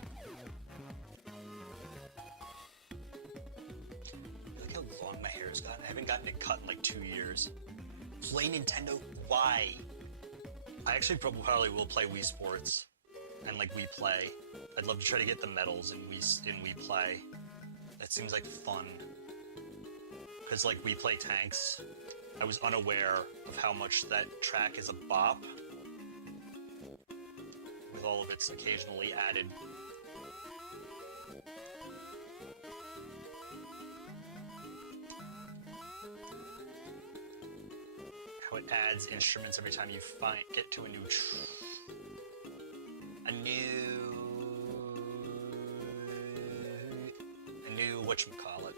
Look how long my hair's gotten. I haven't gotten it cut in like 2 years. Play Nintendo? Why? I actually probably will play Wii Sports and like Wii Play. I'd love to try to get the medals in Wii Play. That seems like fun. Because like Wii Play Tanks, I was unaware of how much that track is a bop. With all of its occasionally added how it adds instruments every time you get to a new whatchamacallit.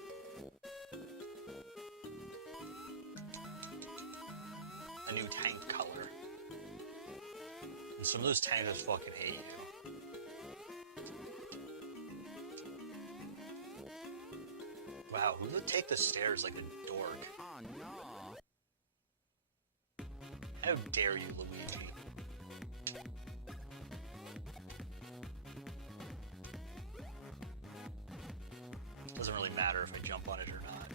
A new tank color. And some of those tanks just fucking hate you. Wow, who would take the stairs like a dork? Oh no. How dare you, Luigi? Doesn't really matter if I jump on it or not.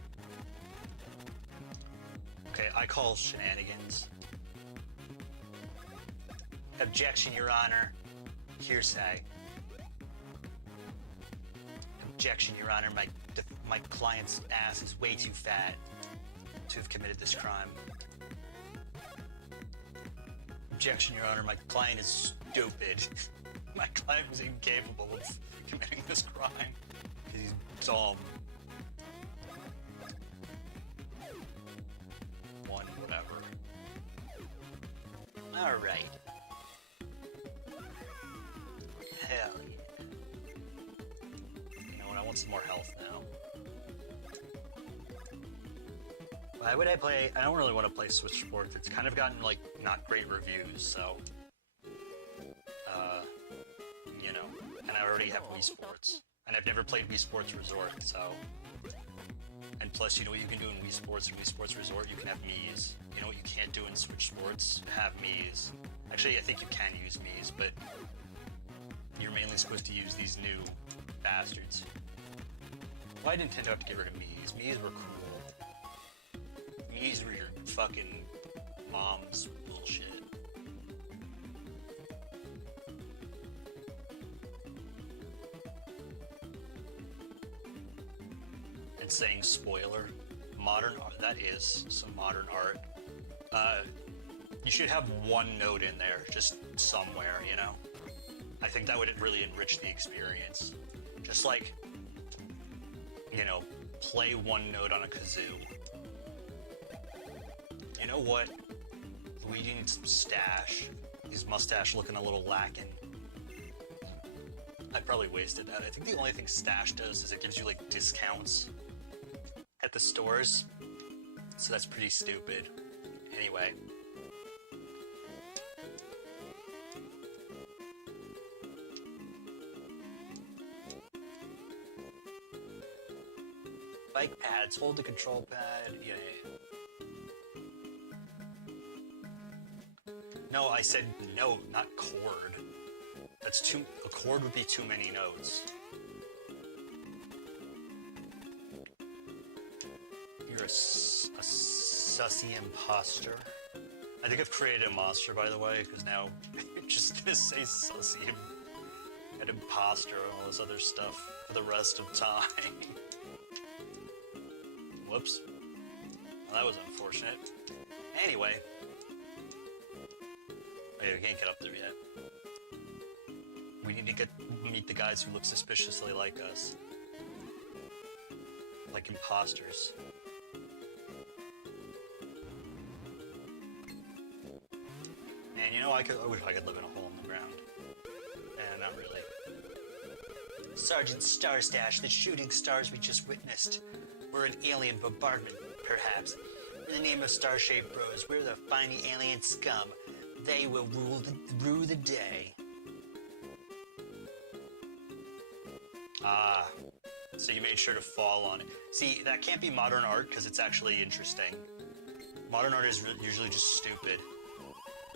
Okay, I call shenanigans. Objection, Your Honor. Hearsay. Objection, Your Honor. My client's ass is way too fat to have committed this crime. Objection, Your Honor. My client is stupid. My client was incapable of committing this crime. Because he's dumb. One, whatever. Alright. Hell yeah. You know what, I want some more health now. Why would I play? I don't really want to play Switch Sports. It's kind of gotten, like, not great reviews, so... you know. And I already have Wii Sports. And I've never played Wii Sports Resort, so... And plus, you know what you can do in Wii Sports and Wii Sports Resort? You can have Mii's. You know what you can't do in Switch Sports? Have Mii's. Actually, I think you can use Mii's, but... You're mainly supposed to use these new bastards. Why did Nintendo have to get rid of Mii's? Mii's were cool. Mii's were your fucking mom's bullshit. And saying spoiler, modern art, that is some modern art. You should have one note in there, just somewhere, you know? I think that would really enrich the experience. Just like, you know, play one note on a kazoo. You know what? Luigi needs some stash. His mustache looking a little lacking. I probably wasted that. I think the only thing stash does is it gives you like discounts at the stores. So that's pretty stupid. Anyway. Bike pads, hold the control pad. Yeah. No, I said note, not chord. That's too. A chord would be too many notes. You're a sussy imposter. I think I've created a monster, by the way, because now I'm just gonna say sussy and imposter and all this other stuff for the rest of time. Whoops. Well, that was unfortunate. Anyway. Oh, yeah, we can't get up there yet. We need to meet the guys who look suspiciously like us. Like imposters. Man, you know, I wish I could live in a hole in the ground. Eh, not really. Sergeant Starstash, the shooting stars we just witnessed were an alien bombardment, perhaps. In the name of Star-Shaped Bros, we're the fine alien scum. They will rule the day. Ah, so you made sure to fall on it. See, that can't be modern art because it's actually interesting. Modern art is usually just stupid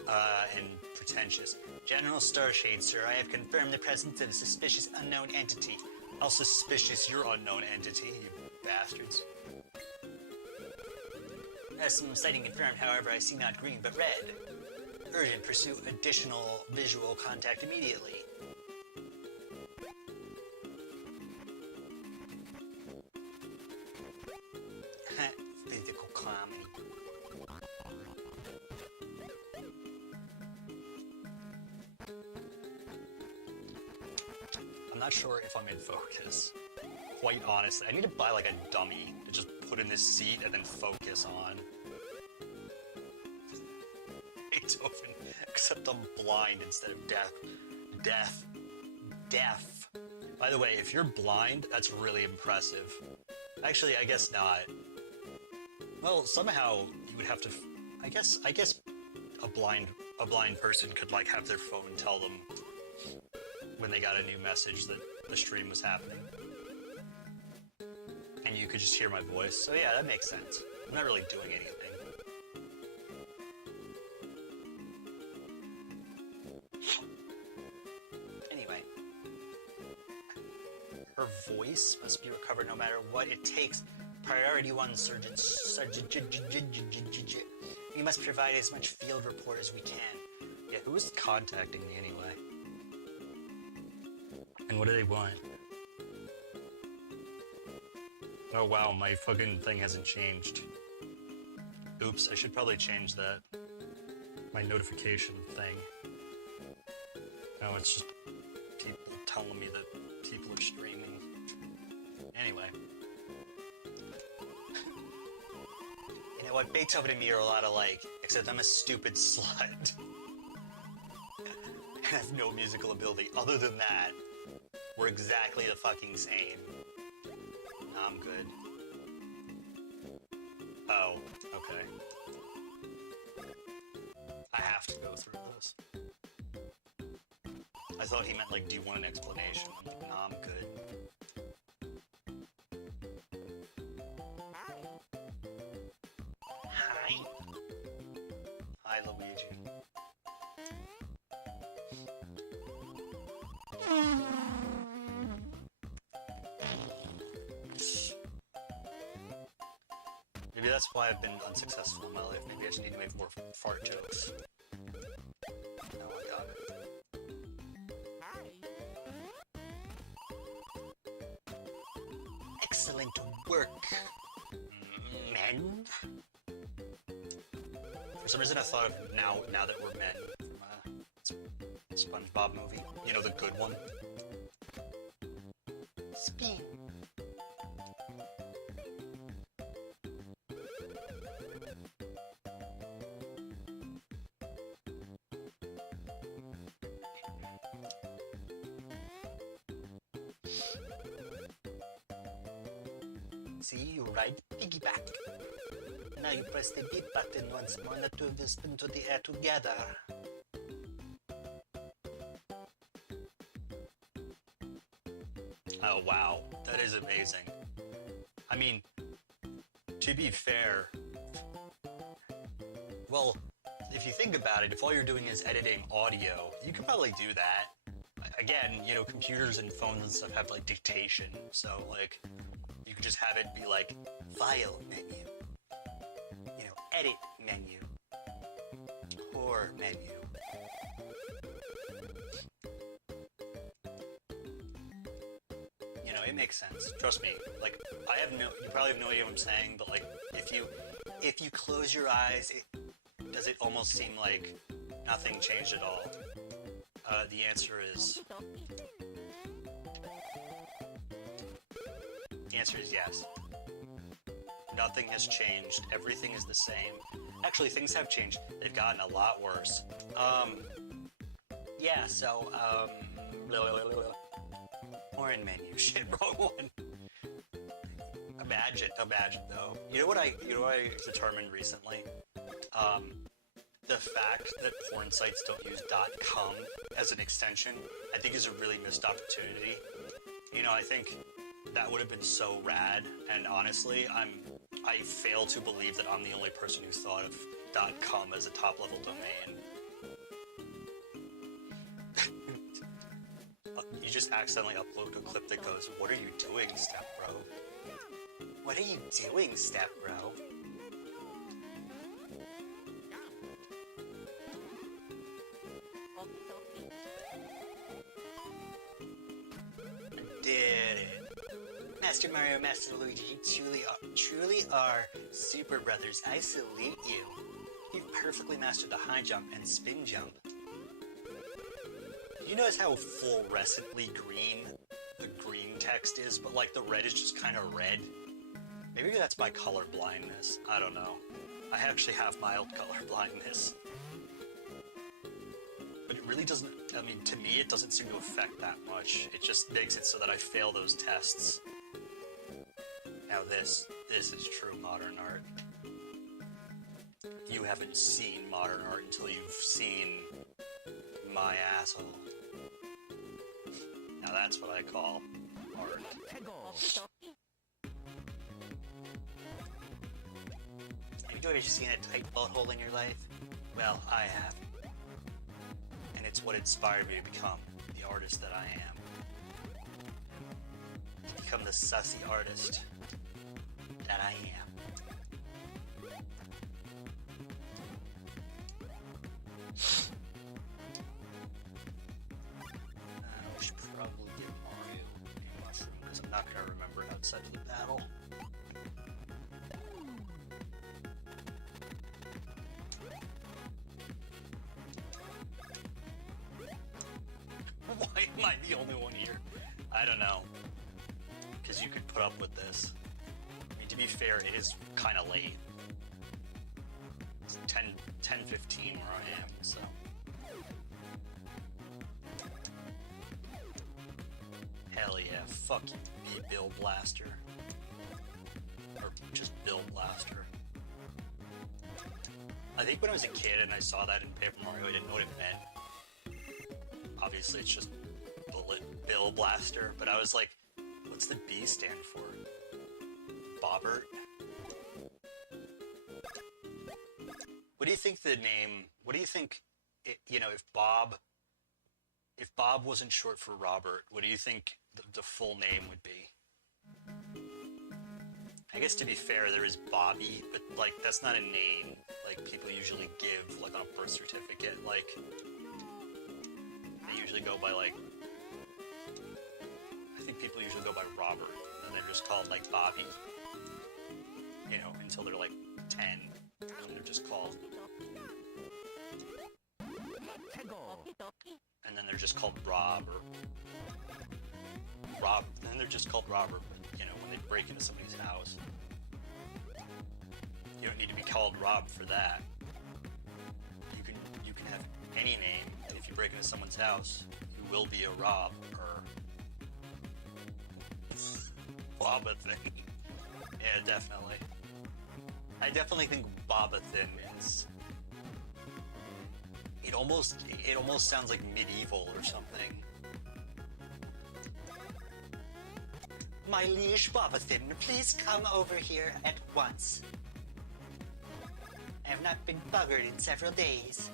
and pretentious. General Starshade, sir, I have confirmed the presence of a suspicious unknown entity. How suspicious your unknown entity, you bastards. As some sighting confirmed, however, I see not green but red. Urgent, pursue additional visual contact immediately. Physical comedy. I'm not sure if I'm in focus. Quite honestly, I need to buy like a dummy to just put in this seat and then focus on. Beethoven, except I'm blind instead of deaf. Deaf. By the way, if you're blind, that's really impressive. Actually, I guess not. Well, somehow you would have to. I guess a blind person could like have their phone tell them when they got a new message that the stream was happening, and you could just hear my voice. So yeah, that makes sense. I'm not really doing anything. Anyway, her voice must be recovered no matter what it takes. Priority 1, Sergeant. We must provide as much field report as we can. Yeah, who is contacting me anyway? And what do they want? Oh wow, my fucking thing hasn't changed. Oops, I should probably change that. My notification thing. No, it's just people telling me that people are streaming. Anyway. You know what? Beethoven and me are a lot alike, except I'm a stupid slut. I have no musical ability. Other than that, we're exactly the fucking same. I'm good. Oh, okay. I have to go through this. I thought he meant, like, do you want an explanation? I'm like, nah, I'm good. Hi. Hi, Luigi. Maybe that's why I've been unsuccessful in my life. Maybe I just need to make more fart jokes. No, I got it. Excellent work, men. For some reason I thought of now that we're men from a SpongeBob movie. You know, the good one? Spin. See, you ride piggyback. Now you press the beat button once more, and the two of you spin to the air together. Oh wow, that is amazing. I mean, to be fair, well, if you think about it, if all you're doing is editing audio, you could probably do that. Again, you know, computers and phones and stuff have like dictation, so like, you could just have it be like, file menu, you know, edit menu, horror menu. You know, it makes sense. Trust me. Like, you probably have no idea what I'm saying, but like, if you close your eyes, does it almost seem like nothing changed at all? The answer is... The answer is yes. Nothing has changed. Everything is the same. Actually, things have changed. They've gotten a lot worse. Yeah, so, Foreign menu. Shit, wrong one. Imagine though. You know what I determined recently? The fact that porn sites don't use .com as an extension, I think is a really missed opportunity. You know, I think that would have been so rad, and honestly, I fail to believe that I'm the only person who thought of .com as a top-level domain. You just accidentally upload a clip that goes, "What are you doing, Step Bro? What are you doing, Step Bro?" Did it. Master Mario, Master Luigi, you truly are super brothers. I salute you. You've perfectly mastered the high jump and spin jump. You notice how fluorescently green the green text is, but like the red is just kind of red? Maybe that's my color blindness. I don't know. I actually have mild color blindness. But it really doesn't, I mean, to me it doesn't seem to affect that much. It just makes it so that I fail those tests. Now this is true modern art. You haven't seen modern art until you've seen my asshole. Now that's what I call art. Have you ever seen a tight butthole in your life? Well, I have. And it's what inspired me to become the artist that I am. To become the sussy artist that I am. We should probably get Mario a mushroom because I'm not going to remember outside of the battle. Why am I the only one here? I don't know. Because you could put up with this. I mean, to be fair, it is kind of late. It's 10:15 where I am, so... Hell yeah, fuck me, Bill Blaster. Or just Bill Blaster. I think when I was a kid and I saw that in Paper Mario, I didn't know what it meant. Obviously, it's just Bullet Bill Blaster, but I was like, what's the B stand for? Bobbert? What do you think the name, what do you think, you know, if Bob wasn't short for Robert, what do you think the full name would be? I guess to be fair, there is Bobby, but like, that's not a name like people usually give, like on a birth certificate, like, they usually go by like, I think people usually go by Robert, and they're just called like Bobby, you know, until they're like 10, and they're just called, and then they're just called Rob, or Rob, and then they're just called Robert, you know, when they break into somebody's house. You don't need to be called Rob for that. You can have any name, and if you break into someone's house, you will be a Rob, or Bobathan. Yeah, definitely. I definitely think Bobathan is... It almost sounds like medieval or something. My liege Bobathan, please come over here at once. I have not been buggered in several days.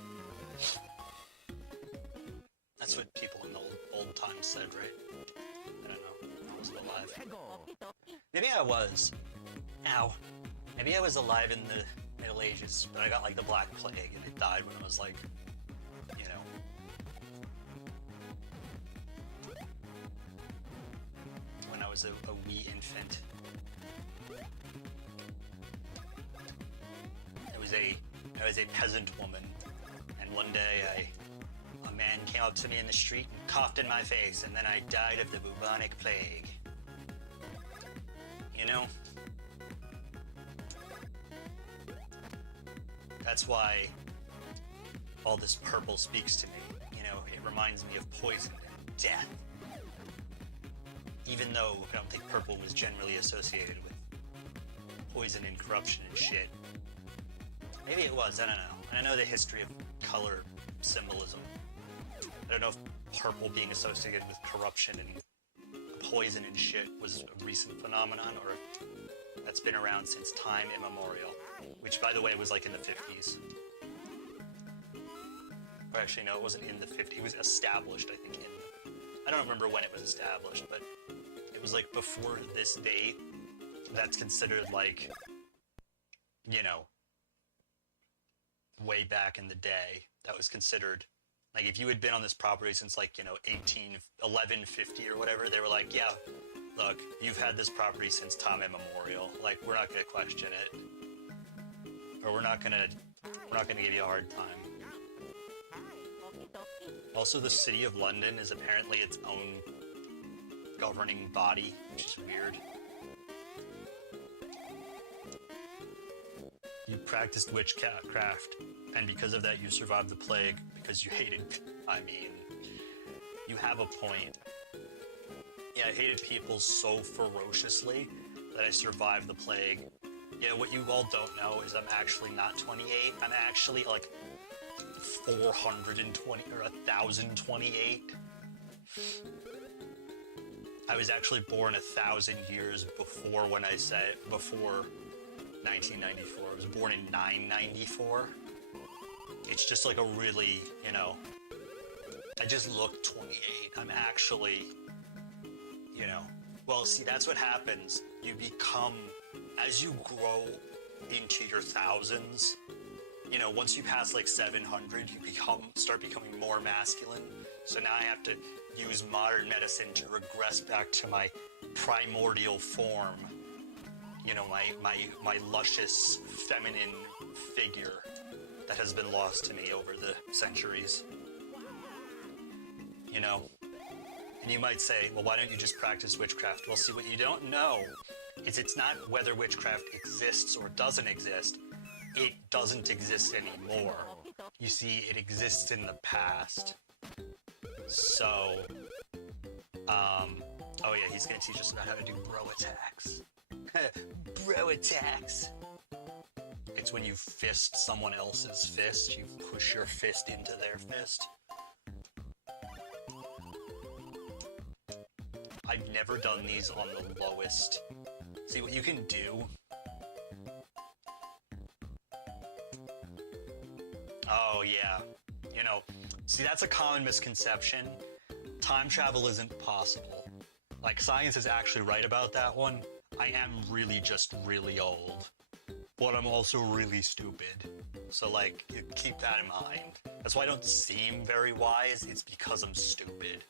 That's what people in the old times said, right? I don't know. I wasn't alive. Maybe I was. Ow. Maybe I was alive in the Middle Ages, but I got like the Black Plague and I died when I was like, you know. When I was a wee infant. I was a peasant woman, and one day a man man came up to me in the street and coughed in my face, and then I died of the bubonic plague. You know? That's why all this purple speaks to me. You know, it reminds me of poison and death. Even though I don't think purple was generally associated with poison and corruption and shit. Maybe it was, I don't know. And I know the history of color symbolism. I don't know if purple being associated with corruption and poison and shit was a recent phenomenon, or if that's been around since time immemorial. Which, by the way, was like in the 50s. Or actually, no, it wasn't in the 50s. It was established, I think, I don't remember when it was established, but it was like before this date. That's considered like, you know, way back in the day. That was considered, like, if you had been on this property since, like, you know, 1150 or whatever, they were like, yeah, look, you've had this property since time immemorial. Like, we're not going to question it. Or we're not going to give you a hard time. Also, the City of London is apparently its own governing body, which is weird. You practiced witchcraft, and because of that you survived the plague, because you hated... I mean, you have a point. Yeah, I hated people so ferociously that I survived the plague. Yeah, what you all don't know is I'm actually not 28. I'm actually, like, 420 or 1,028. I was actually born 1,000 years before when I said... before 1994. I was born in 994. It's just like a really, you know, I just look 28. I'm actually, you know, well, see, that's what happens. You become, as you grow into your thousands, you know, once you pass like 700, you start becoming more masculine. So now I have to use modern medicine to regress back to my primordial form. You know, my luscious feminine figure that has been lost to me over the centuries. You know? And you might say, well, why don't you just practice witchcraft? Well, see, what you don't know is it's not whether witchcraft exists or doesn't exist. It doesn't exist anymore. You see, it exists in the past. So, oh yeah, he's gonna teach us about how to do bro attacks. Bro attacks. It's when you fist someone else's fist. You push your fist into their fist. I've never done these on the lowest. See what you can do? Oh yeah. You know, see, that's a common misconception. Time travel isn't possible. Like, science is actually right about that one. I am really just really old, but I'm also really stupid. So, like, you keep that in mind. That's why I don't seem very wise. It's because I'm stupid.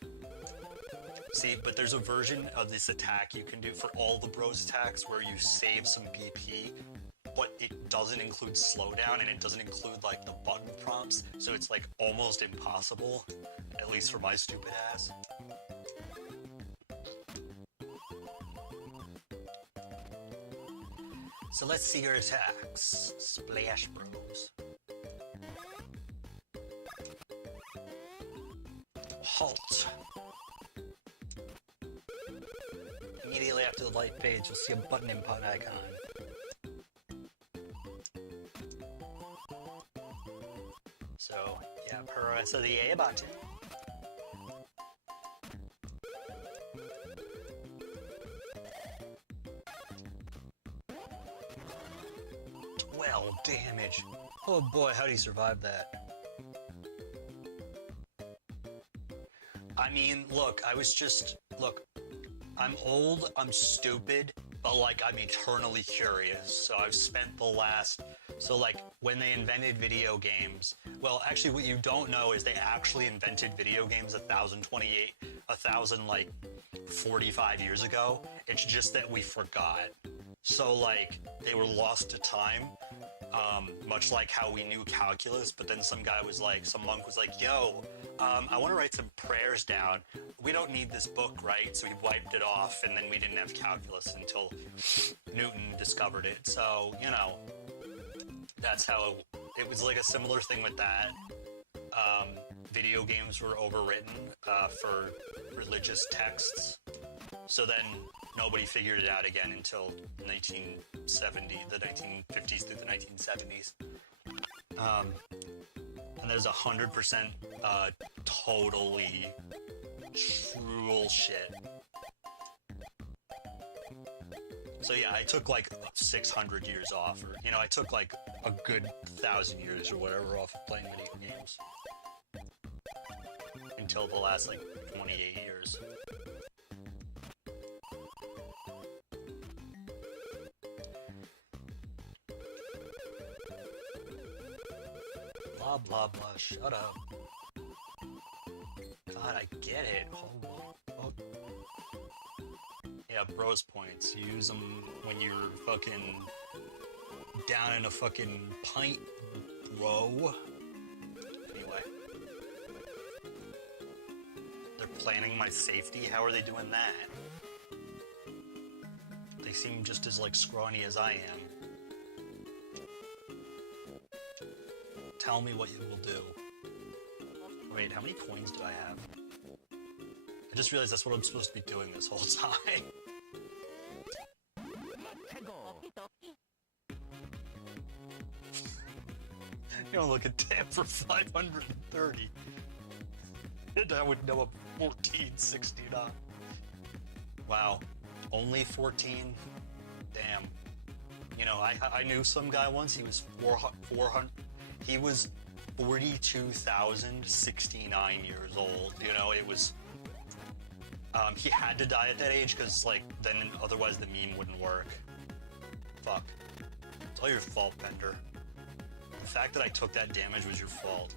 See, but there's a version of this attack you can do for all the bros attacks where you save some BP, but it doesn't include slowdown and it doesn't include, like, the button prompts. So it's, like, almost impossible, at least for my stupid ass. So let's see your attacks. Splash Bros. Halt. Immediately after the light fades, you'll see a button input icon. So, yeah, press the A button. Damage. Oh boy, how did he survive that? I mean, look, look, I'm old, I'm stupid, but, like, I'm eternally curious. So I've spent so, like, when they invented video games, well, actually, what you don't know is they actually invented video games 45 years ago. It's just that we forgot. So, like, they were lost to time. Much like how we knew calculus, but then some monk was like, yo, I want to write some prayers down. We don't need this book, right? So he wiped it off, and then we didn't have calculus until Newton discovered it. So, you know, that's how it was. Like a similar thing with that. Video games were overwritten for religious texts. So then nobody figured it out again until 1970, the 1950s through the 1970s. And there's 100% totally true shit. So yeah, I took like 600 years off, or, you know, I took like a good 1,000 years or whatever off of playing video games. Until the last like 28 years. Blah blah blah, shut up. God, I get it. Oh. Yeah, bros points. You use them when you're fucking down in a fucking pint, bro. Anyway. They're planning my safety? How are they doing that? They seem just as, like, scrawny as I am. Tell me what you will do. Wait, how many coins do I have? I just realized that's what I'm supposed to be doing this whole time. You know, look at damn for 530. And I would know a 1469. Wow. Only 14? Damn. You know, I knew some guy once, he was 400. He was 42,069 years old. You know, it was... he had to die at that age, because, like, then otherwise the meme wouldn't work. Fuck. It's all your fault, Bender. The fact that I took that damage was your fault.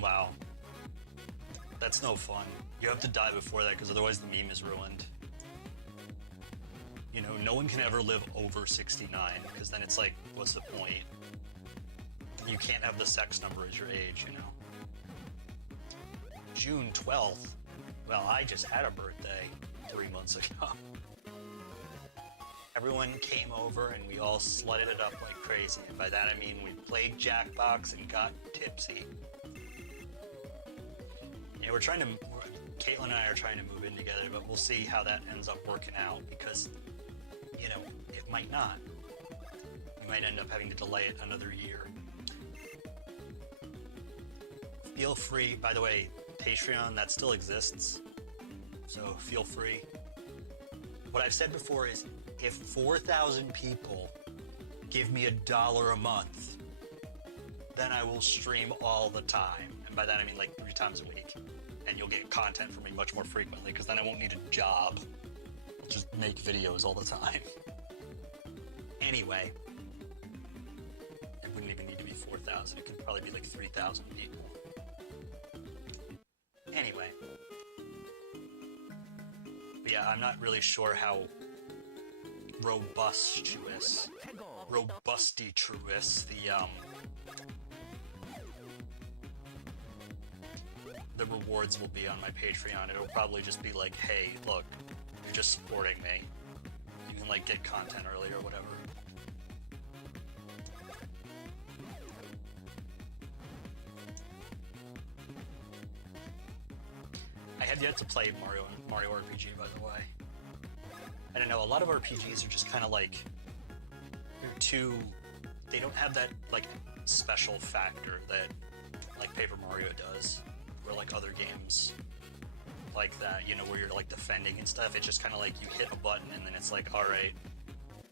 Wow. That's no fun. You have to die before that, because otherwise the meme is ruined. You know, no one can ever live over 69, because then it's like, what's the point? You can't have the sex number as your age, you know? June 12th. Well, I just had a birthday 3 months ago. Everyone came over and we all slutted it up like crazy. And by that I mean we played Jackbox and got tipsy. Yeah, Caitlin and I are trying to move in together, but we'll see how that ends up working out, because, you know, it might not. We might end up having to delay it another year. Feel free, by the way, Patreon, that still exists, so feel free. What I've said before is, if 4,000 people give me $1 a month, then I will stream all the time. And by that I mean like 3 times a week. And you'll get content from me much more frequently, because then I won't need a job. I'll just make videos all the time. Anyway, it wouldn't even need to be 4,000. It could probably be like 3,000 people. Anyway. But yeah, I'm not really sure how robustious the rewards will be on my Patreon. It'll probably just be like, hey, look, you're just supporting me. You can, like, get content early or whatever. I had yet to play Mario RPG, by the way. I don't know, a lot of RPGs are just kind of like, they don't have that, like, special factor that, like, Paper Mario does, where, like, other games like that, you know, where you're, like, defending and stuff. It's just kind of like you hit a button and then it's like, all right,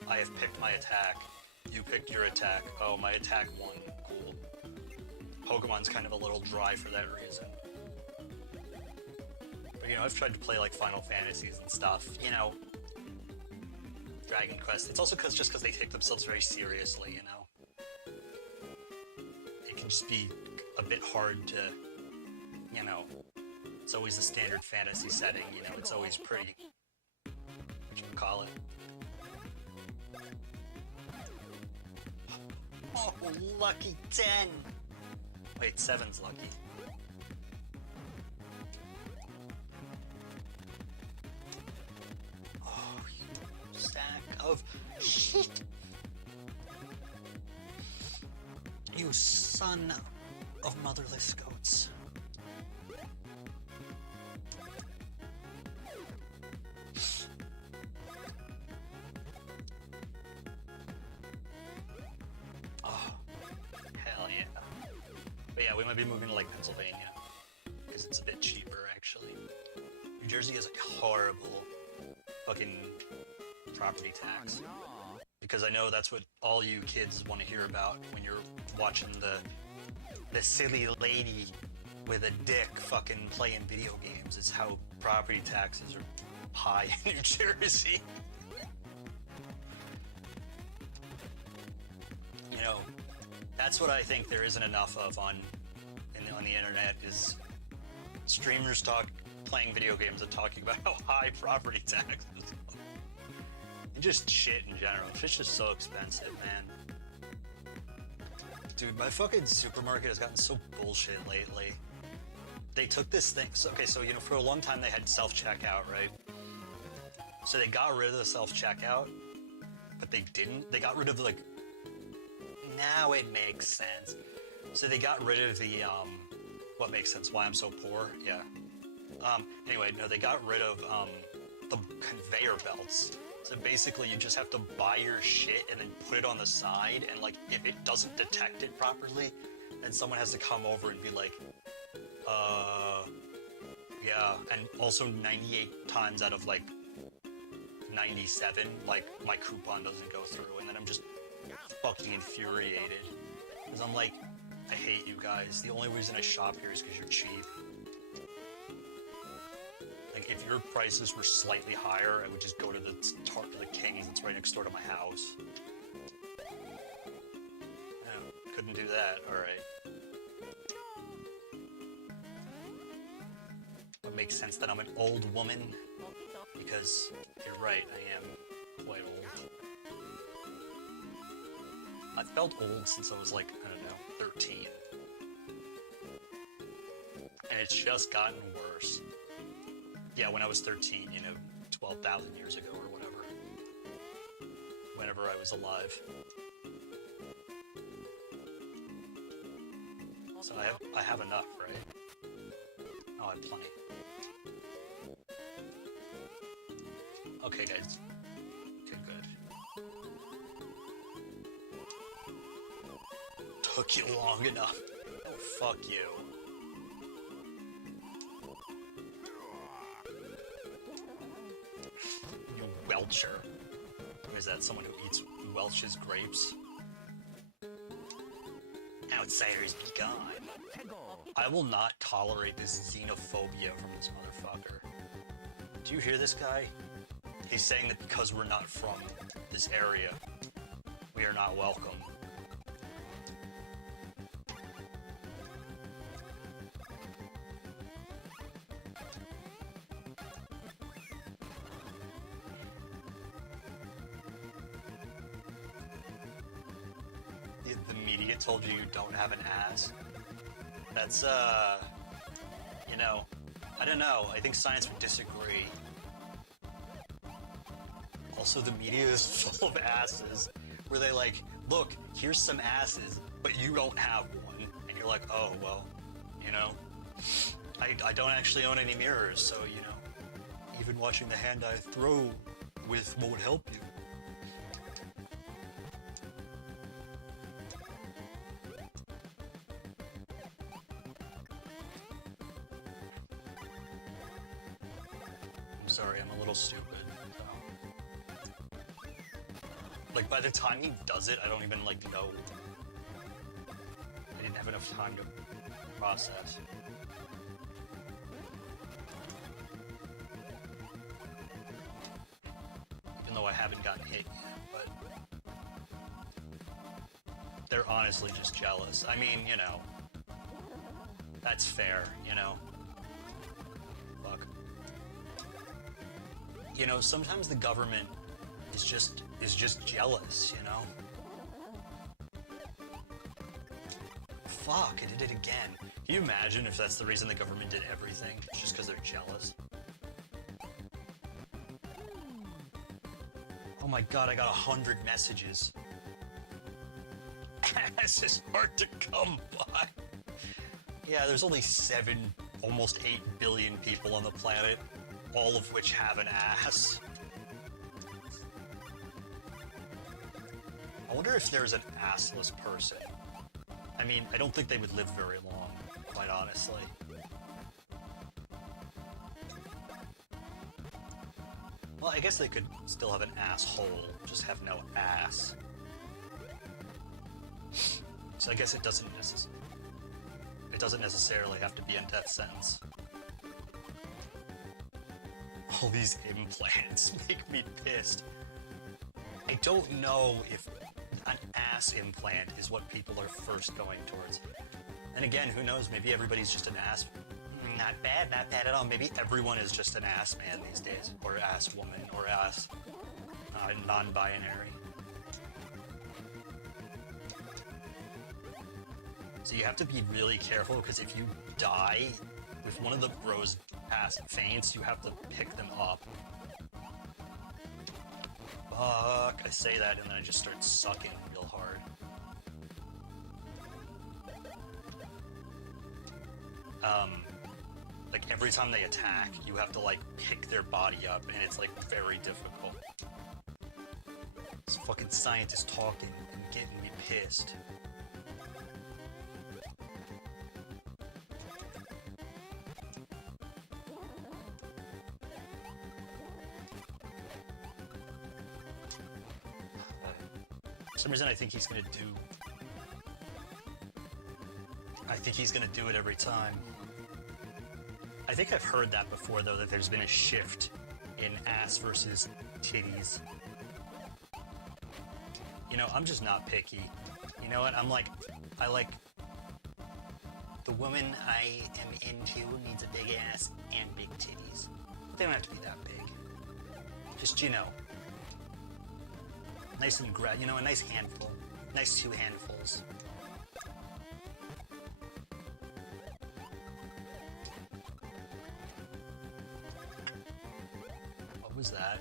I have picked my attack, you picked your attack, oh, my attack won, cool. Pokemon's kind of a little dry for that reason. But, you know, I've tried to play, like, Final Fantasies and stuff, you know, Dragon Quest. It's also just because they take themselves very seriously, you know. It can just be a bit hard to, you know, it's always a standard fantasy setting, you know, it's always pretty, what you call it. Oh, lucky 10. Wait, 7's lucky. Oh, you sack of shit. You son of motherless goats. But yeah, we might be moving to like Pennsylvania because it's a bit cheaper actually. New Jersey has a horrible fucking property tax. Oh, no. Because I know that's what all you kids want to hear about when you're watching the silly lady with a dick fucking playing video games. Is how property taxes are high in New Jersey. You know, that's what I think there isn't enough of on the internet is streamers playing video games and talking about how high property taxes are. And just shit in general. Shit's just so expensive, man. Dude, my fucking supermarket has gotten so bullshit lately. They took this thing. So, okay, so, you know, for a long time they had self-checkout, right? So they got rid of the self-checkout, but they didn't. They got rid of, like, now it makes sense. So they got rid of the, what makes sense, why I'm so poor, yeah. Anyway, no, they got rid of, the conveyor belts. So basically you just have to buy your shit and then put it on the side, and like, if it doesn't detect it properly, then someone has to come over and be like, yeah, and also 98 times out of like 97, like, my coupon doesn't go through, and then I'm just fucking infuriated. Because I'm like, I hate you guys. The only reason I shop here is because you're cheap. Like, if your prices were slightly higher, I would just go to the King's that's right next door to my house. Yeah, couldn't do that, alright. It makes sense that I'm an old woman, because you're right, I am quite old. I've felt old since I was like, I don't know, 13. And it's just gotten worse. Yeah, when I was 13, you know, 12,000 years ago or whatever. Whenever I was alive. So I have enough, right? Oh, I have plenty. Okay, guys. Okay, good. Took you long enough. Oh, fuck you. You Welcher. Is that someone who eats Welch's grapes? Outsiders be gone. I will not tolerate this xenophobia from this motherfucker. Do you hear this guy? He's saying that because we're not from this area, we are not welcome. The media told you don't have an ass. That's, you know, I don't know. I think science would disagree. Also, the media is full of asses, where they like, look, here's some asses, but you don't have one. And you're like, oh, well, you know, I don't actually own any mirrors, so, you know, even watching the hand I throw with won't help you. I'm sorry, I'm a little stupid. Like, by the time he does it, I don't even, like, know. I didn't have enough time to process. Even though I haven't gotten hit yet, but... they're honestly just jealous. I mean, you know... that's fair, you know? Fuck. You know, sometimes the government is just jealous, you know? Fuck, I did it again. Can you imagine if that's the reason the government did everything? Just because they're jealous? Oh my god, I got 100 messages. Ass is hard to come by. Yeah, there's only 7, almost 8 billion people on the planet, all of which have an ass. I wonder if there's an assless person. I mean, I don't think they would live very long, quite honestly. Well, I guess they could still have an asshole, just have no ass. So I guess it doesn't necessarily have to be a death sentence. All these implants make me pissed. I don't know if an ass implant is what people are first going towards. And again, who knows, maybe everybody's just an ass. Not bad at all. Maybe everyone is just an ass man these days, or ass woman, or ass non-binary. So you have to be really careful, because if you die, if one of the bros ass faints, you have to pick them up. Fuck, I say that and then I just start sucking real hard. Like every time they attack, you have to like pick their body up, and it's like very difficult. This fucking scientist talking and getting me pissed. For some reason, I think he's gonna do it every time. I think I've heard that before, though, that there's been a shift in ass versus titties. You know, I'm just not picky. You know what? I like the woman I am into needs a big ass and big titties. They don't have to be that big. Just, you know, nice and a nice handful. Nice 2 handfuls. What was that?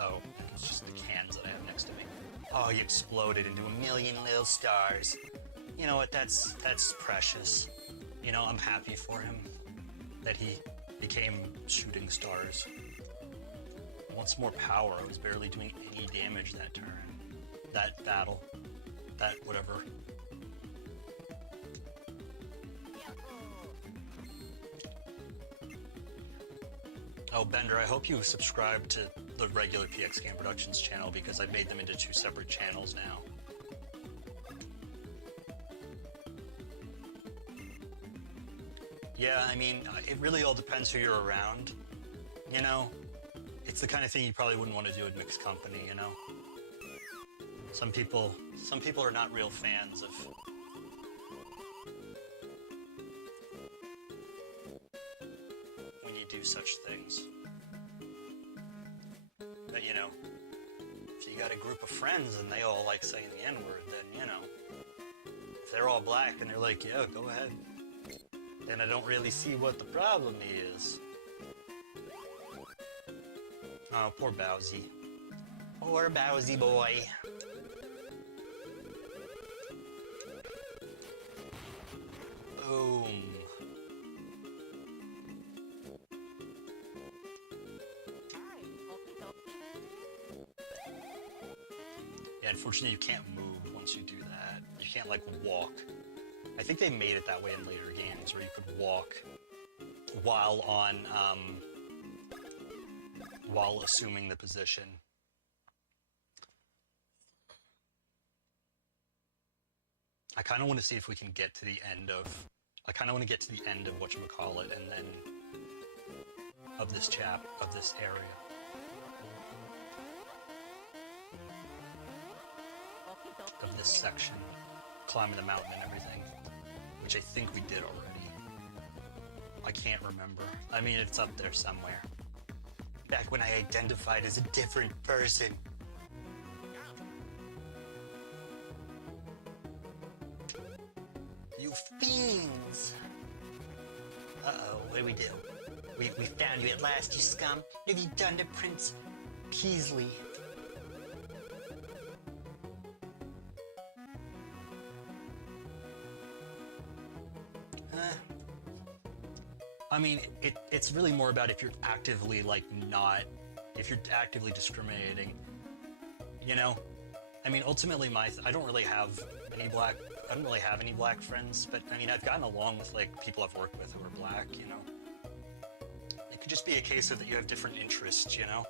Oh, it's just the cans that I have next to me. Oh, he exploded into a million little stars. You know what? That's precious. You know, I'm happy for him that he became shooting stars. Wants more power. I was barely doing any damage that turn. That battle. That whatever. Oh, Bender, I hope you subscribe to the regular PXKM Productions channel, because I've made them into 2 separate channels now. Yeah, I mean, it really all depends who you're around, you know? It's the kind of thing you probably wouldn't want to do in mixed company, you know? Some people are not real fans of when you do such things. But, you know, if you got a group of friends and they all like saying the N-word, then, you know, if they're all black and they're like, yeah, go ahead, then I don't really see what the problem is. Oh, poor Bowsy. Poor Bowsy boy. Boom. Yeah, unfortunately you can't move once you do that. You can't, like, walk. I think they made it that way in later games, where you could walk while on, while assuming the position. I kind of want to see if we can get to the end of... I kind of want to get to the end of whatchamacallit, and then... of this area. Of this section. Climbing the mountain and everything. Which I think we did already. I can't remember. I mean, it's up there somewhere. Back when I identified as a different person. You fiends! Uh-oh, what do we do? We found you at last, you scum. What have you done to Prince Peasley? I mean, it's really more about if you're actively, like, if you're actively discriminating, you know? I mean, ultimately, I don't really have any black friends, but, I mean, I've gotten along with, like, people I've worked with who are black, you know? It could just be a case of that you have different interests, you know?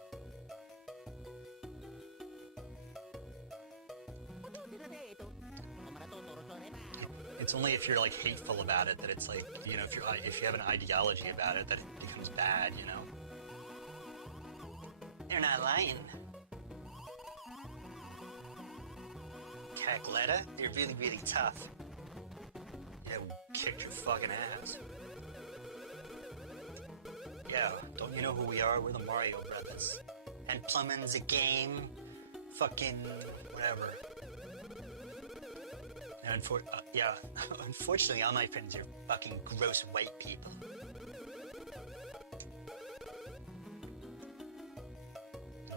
It's only if you're, like, hateful about it that it's like, you know, if you have an ideology about it, that it becomes bad, you know? They're not lying. Cacletta, they're really, really tough. Yeah, kicked your fucking ass. Yeah, don't you know who we are? We're the Mario Brothers. And plumbing's a game. Fucking whatever. And yeah, unfortunately, all my friends are fucking gross white people.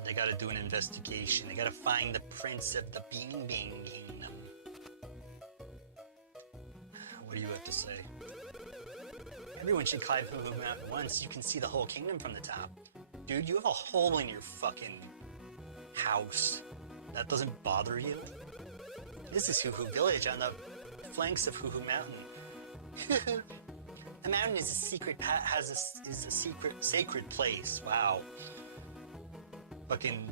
They gotta do an investigation. They gotta find the prince of the Bing Bing Kingdom. What do you have to say? Everyone should climb Hoo Hoo Mountain once. You can see the whole kingdom from the top. Dude, you have a hole in your fucking house. That doesn't bother you? This is Hoo Hoo Village on the flanks of Hoo Hoo Mountain. The mountain is a secret is a sacred place. Wow. Fucking,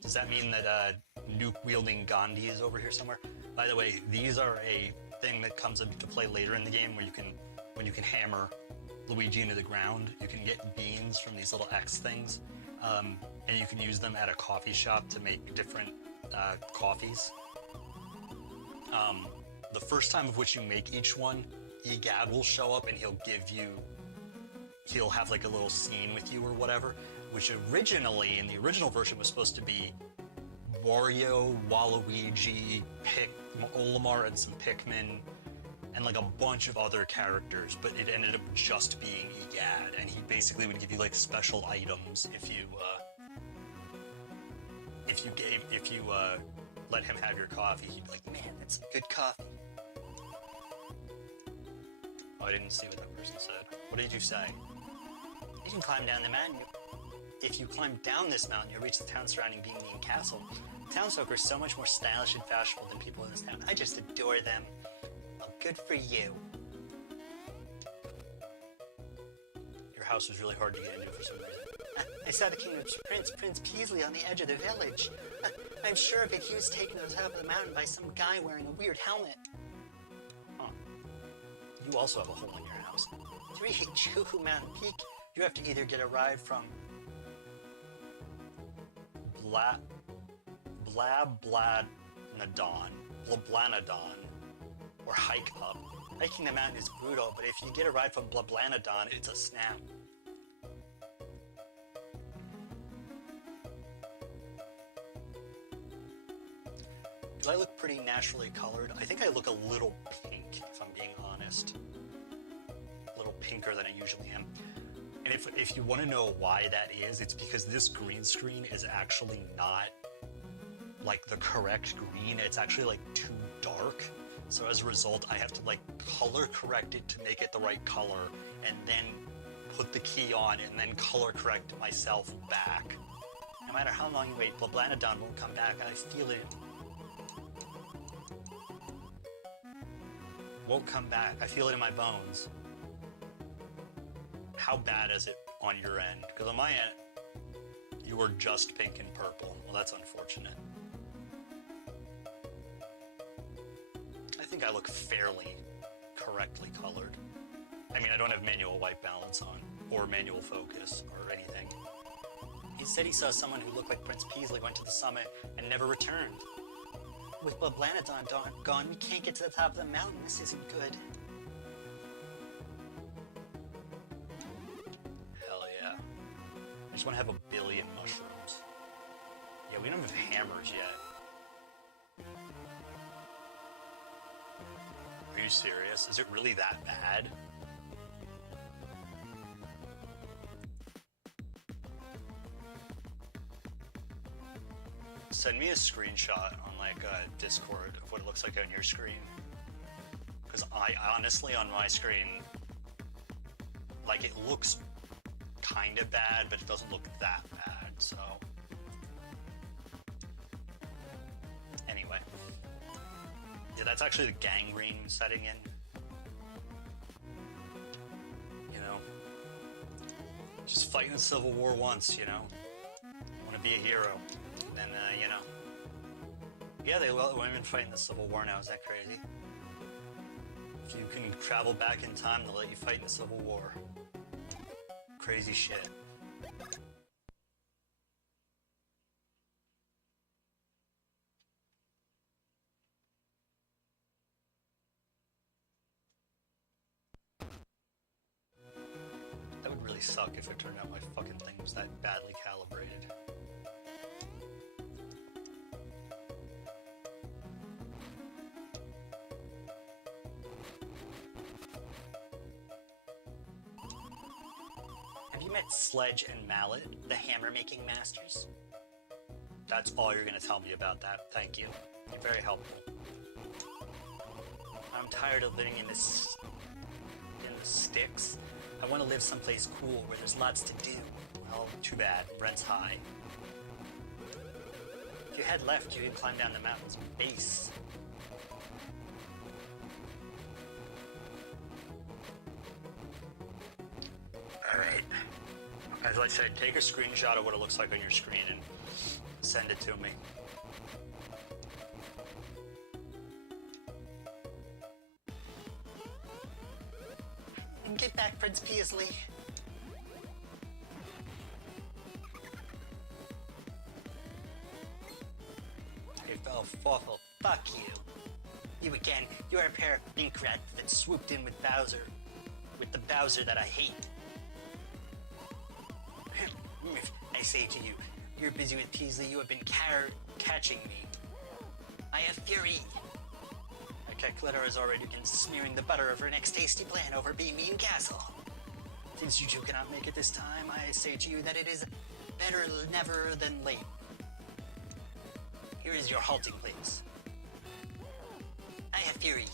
does that mean that nuke-wielding Gandhi is over here somewhere? By the way, these are a thing that comes into play later in the game where when you can hammer Luigi into the ground, you can get beans from these little X things, and you can use them at a coffee shop to make different coffees. The first time of which you make each one, Egad will show up and he'll have like a little scene with you or whatever, which originally, in the original version, was supposed to be Wario, Waluigi, Olimar, and some Pikmin, and like a bunch of other characters, but it ended up just being Egad, and he basically would give you like special items if you let him have your coffee. He'd be like, man, that's some good coffee. Oh, I didn't see what that person said. What did you say? You can climb down the mountain. If you climb down this mountain, you'll reach the town surrounding Bing Bing Castle. Townsfolk are so much more stylish and fashionable than people in this town. I just adore them. Well, good for you. Your house was really hard to get into for some reason. I saw the kingdom's prince, Prince Peasley, on the edge of the village. I'm sure of it. He was taken to the top of the mountain by some guy wearing a weird helmet. Huh. You also have a hole in your house. To reach Hoo Hoo Mountain Peak, you have to either get a ride from Blablanadon, or hike up. Hiking the mountain is brutal, but if you get a ride from Blablanadon, it's a snap. Do I look pretty naturally colored? I think I look a little pink, if I'm being honest. A little pinker than I usually am. And if you want to know why that is, it's because this green screen is actually not like the correct green. It's actually like too dark. So as a result, I have to like color correct it to make it the right color, and then put the key on and then color correct myself back. No matter how long you wait, Blablanadon won't come back. I feel it. Won't come back. I feel it in my bones. How bad is it on your end? Because on my end, you were just pink and purple. Well, that's unfortunate. I think I look fairly correctly colored. I mean, I don't have manual white balance on, or manual focus, or anything. He said he saw someone who looked like Prince Peasley went to the summit and never returned. With Blablanadon gone, we can't get to the top of the mountain. This isn't good. Hell yeah. I just want to have a billion mushrooms. Yeah, we don't have hammers yet. Are Are you serious? Is it really that bad? Send me a screenshot on like Discord of what it looks like on your screen. Because I honestly, on my screen, like it looks kind of bad, but it doesn't look that bad, so. Anyway. Yeah, that's actually the gangrene setting in. You know? Just fighting the Civil War once, you know? You want to be a hero. And, you know. Yeah, they let women fight in the Civil War now, is that crazy? If you can travel back in time, they'll let you fight in the Civil War. Crazy shit. That would really suck if it turned out my fucking thing was that badly calibrated. Have you met Sledge and Mallet, the hammer-making masters? That's all you're gonna tell me about that. Thank you. You're very helpful. I'm tired of living in the sticks. I want to live someplace cool where there's lots to do. Well, too bad. Rent's high. If you head left, you can climb down the mountain's base. Alright. As I said, take a screenshot of what it looks like on your screen and send it to me. And get back, Prince Peasley. Hey, Fawful, fuck you. You again. You are a pair of ink rats that swooped in with Bowser. With the Bowser that I hate. I say to you, you're busy with Peasley, you have been catching me. I have fury. Glitter has already been smearing the butter of her next tasty plan over Beaming Castle. Since you two cannot make it this time, I say to you that it is better never than late. Here is your halting place. I have fury.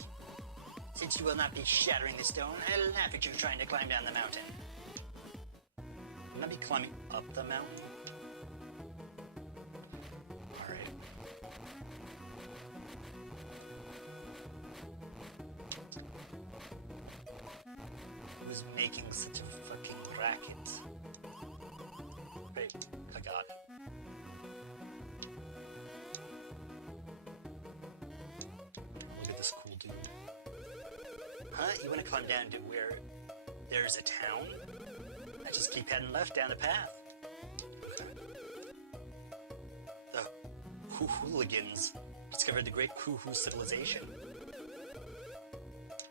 Since you will not be shattering the stone, I'll laugh at you trying to climb down the mountain. Will I be climbing up the mountain? Alright. Who's making such a fucking racket? Great, I got it. Look at this cool dude. Huh? You want to climb down to where there's a town? I just keep heading left down the path. The hooligans discovered the great hoo-hoo civilization.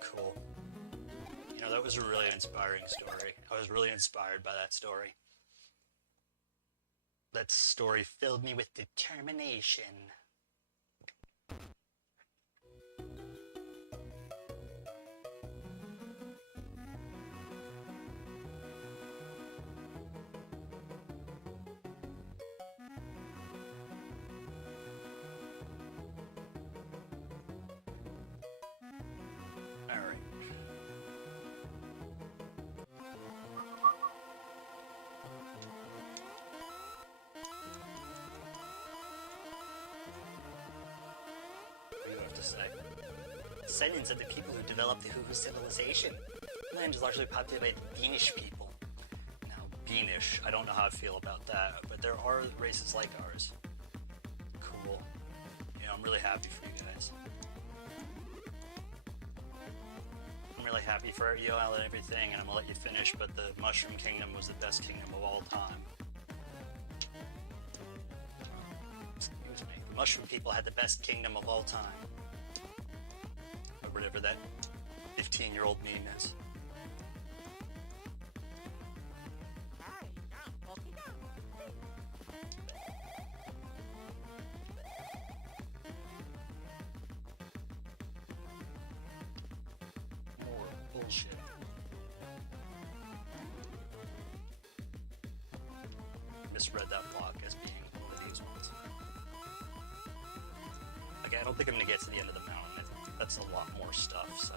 Cool. You know, that was a really inspiring story. I was really inspired by that story. That story filled me with determination. Descendants of the people who developed the hoo-hoo civilization. The land is largely populated by Beanish people. Now, Beanish, I don't know how I feel about that, but there are races like ours. Cool. You know, I'm really happy for you guys. I'm really happy for you and everything, and I'm gonna let you finish, but the Mushroom Kingdom was the best kingdom of all time. Excuse me. The Mushroom people had the best kingdom of all time. Whatever that 15-year-old meme is. bullshit. Misread that block as being one of these ones. Okay, I don't think I'm gonna get to the end of the mountain. I think that's a lot more stuff, so.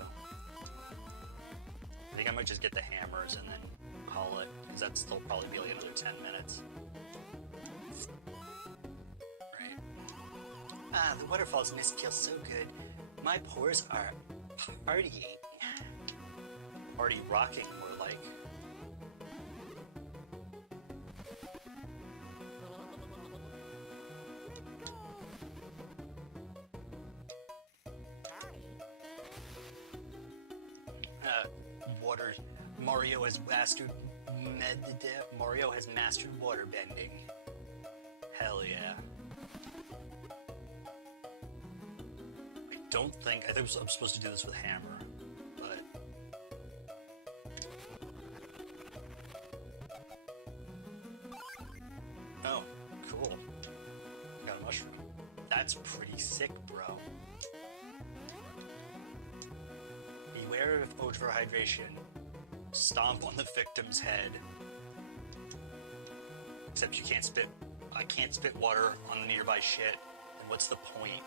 I think I might just get the hammers and then call it, because that's still probably be like another 10 minutes. Right. Ah, the waterfalls mist feels so good. My pores are partying. Party rocking, more like. Water. Mario has mastered water bending. Hell yeah. I think I'm supposed to do this with hammer, but oh, cool. Got a mushroom. That's pretty sick, bro. Beware of overhydration. Stomp on the victim's head. Except you can't spit. I can't spit water on the nearby shit. And what's the point?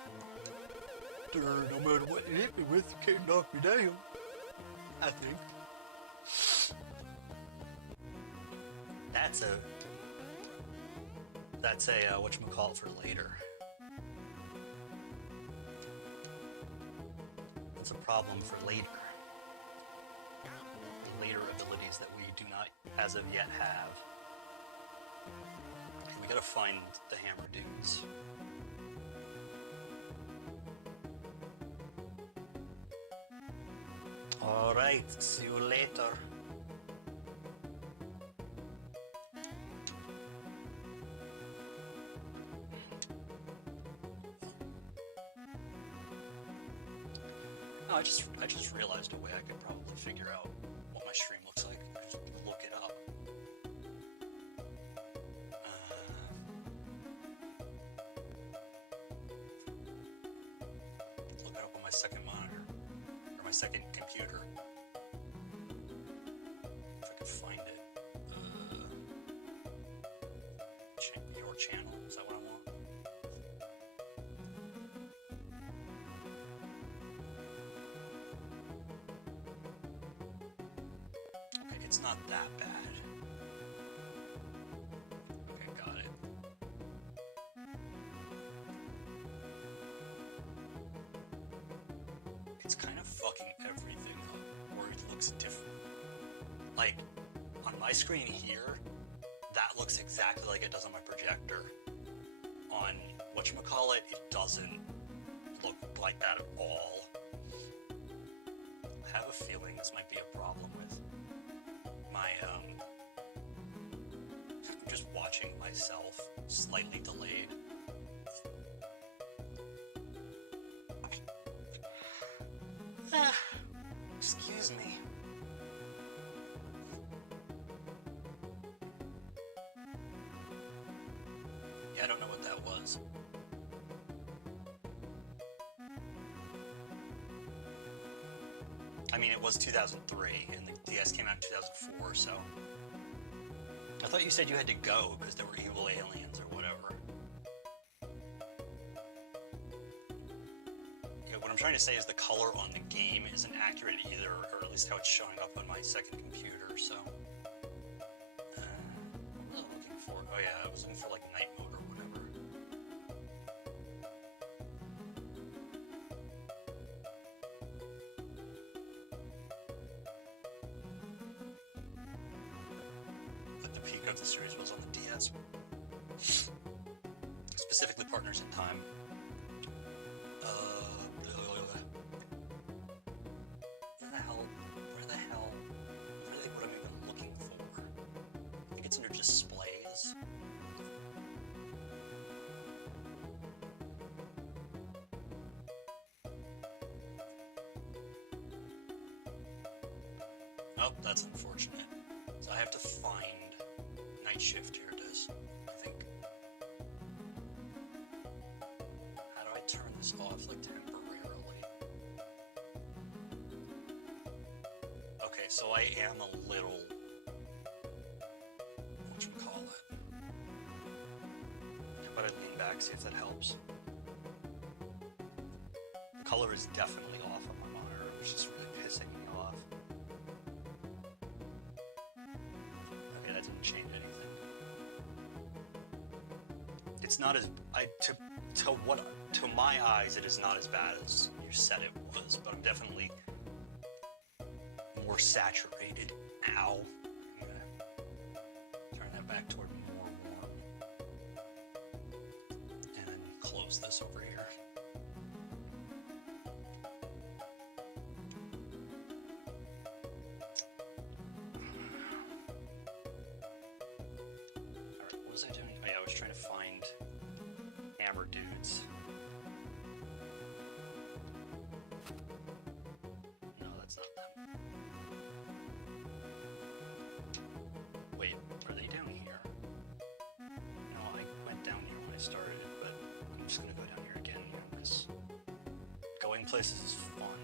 No matter what you hit me with, you can't knock me down. I think. That's a whatchamacallit for later. That's a problem for later. Later abilities that we do not, as of yet, have. We gotta find the hammer dudes. Alright, see you later. Oh, I just realized a way I could probably figure out what my stream looks like. Just look it up. Look it up on my second monitor. Or my second computer. If I could find it. Your channel, is that what I want? Okay, it's not that bad. Okay, got it. It's kind of fucking everything up, or it looks different. Like, on my screen here, that looks exactly like it does on my projector. On whatchamacallit, it doesn't look like that at all. I have a feeling this might be a problem with my, I'm just watching myself, slightly delayed. Excuse me. Yeah, I don't know what that was. I mean, it was 2003, and the DS came out in 2004, so... I thought you said you had to go because there were evil aliens or whatever. Yeah, what I'm trying to say is the color on the game isn't accurate either, or at least how it's showing up on my second computer, so... what was I looking for? Oh yeah, I was looking for, like, night mode or whatever. But the peak of the series was on the DS. Specifically Partners in Time. Where the hell? Really what I'm even looking for? I think it's under displays. Oh, that's unfortunate. So I have to find Night Shift. Here it is, I think. How do I turn this off, like, temporarily? so I am a little, whatchamacallit. How about I lean back, see if that helps. The color is definitely off on my monitor, which is really pissing me off. Okay, that didn't change anything. It's not as, to my eyes, it is not as bad as you said it was, but I'm definitely more saturated. Ow. I'm gonna turn that back toward more warm. And then close this over here. Alright, what was I doing? Oh yeah, I was trying to find hammer dudes. No, that's not them. Wait, are they down here? No, I went down here when I started, but I'm just gonna go down here again, because going places is fun.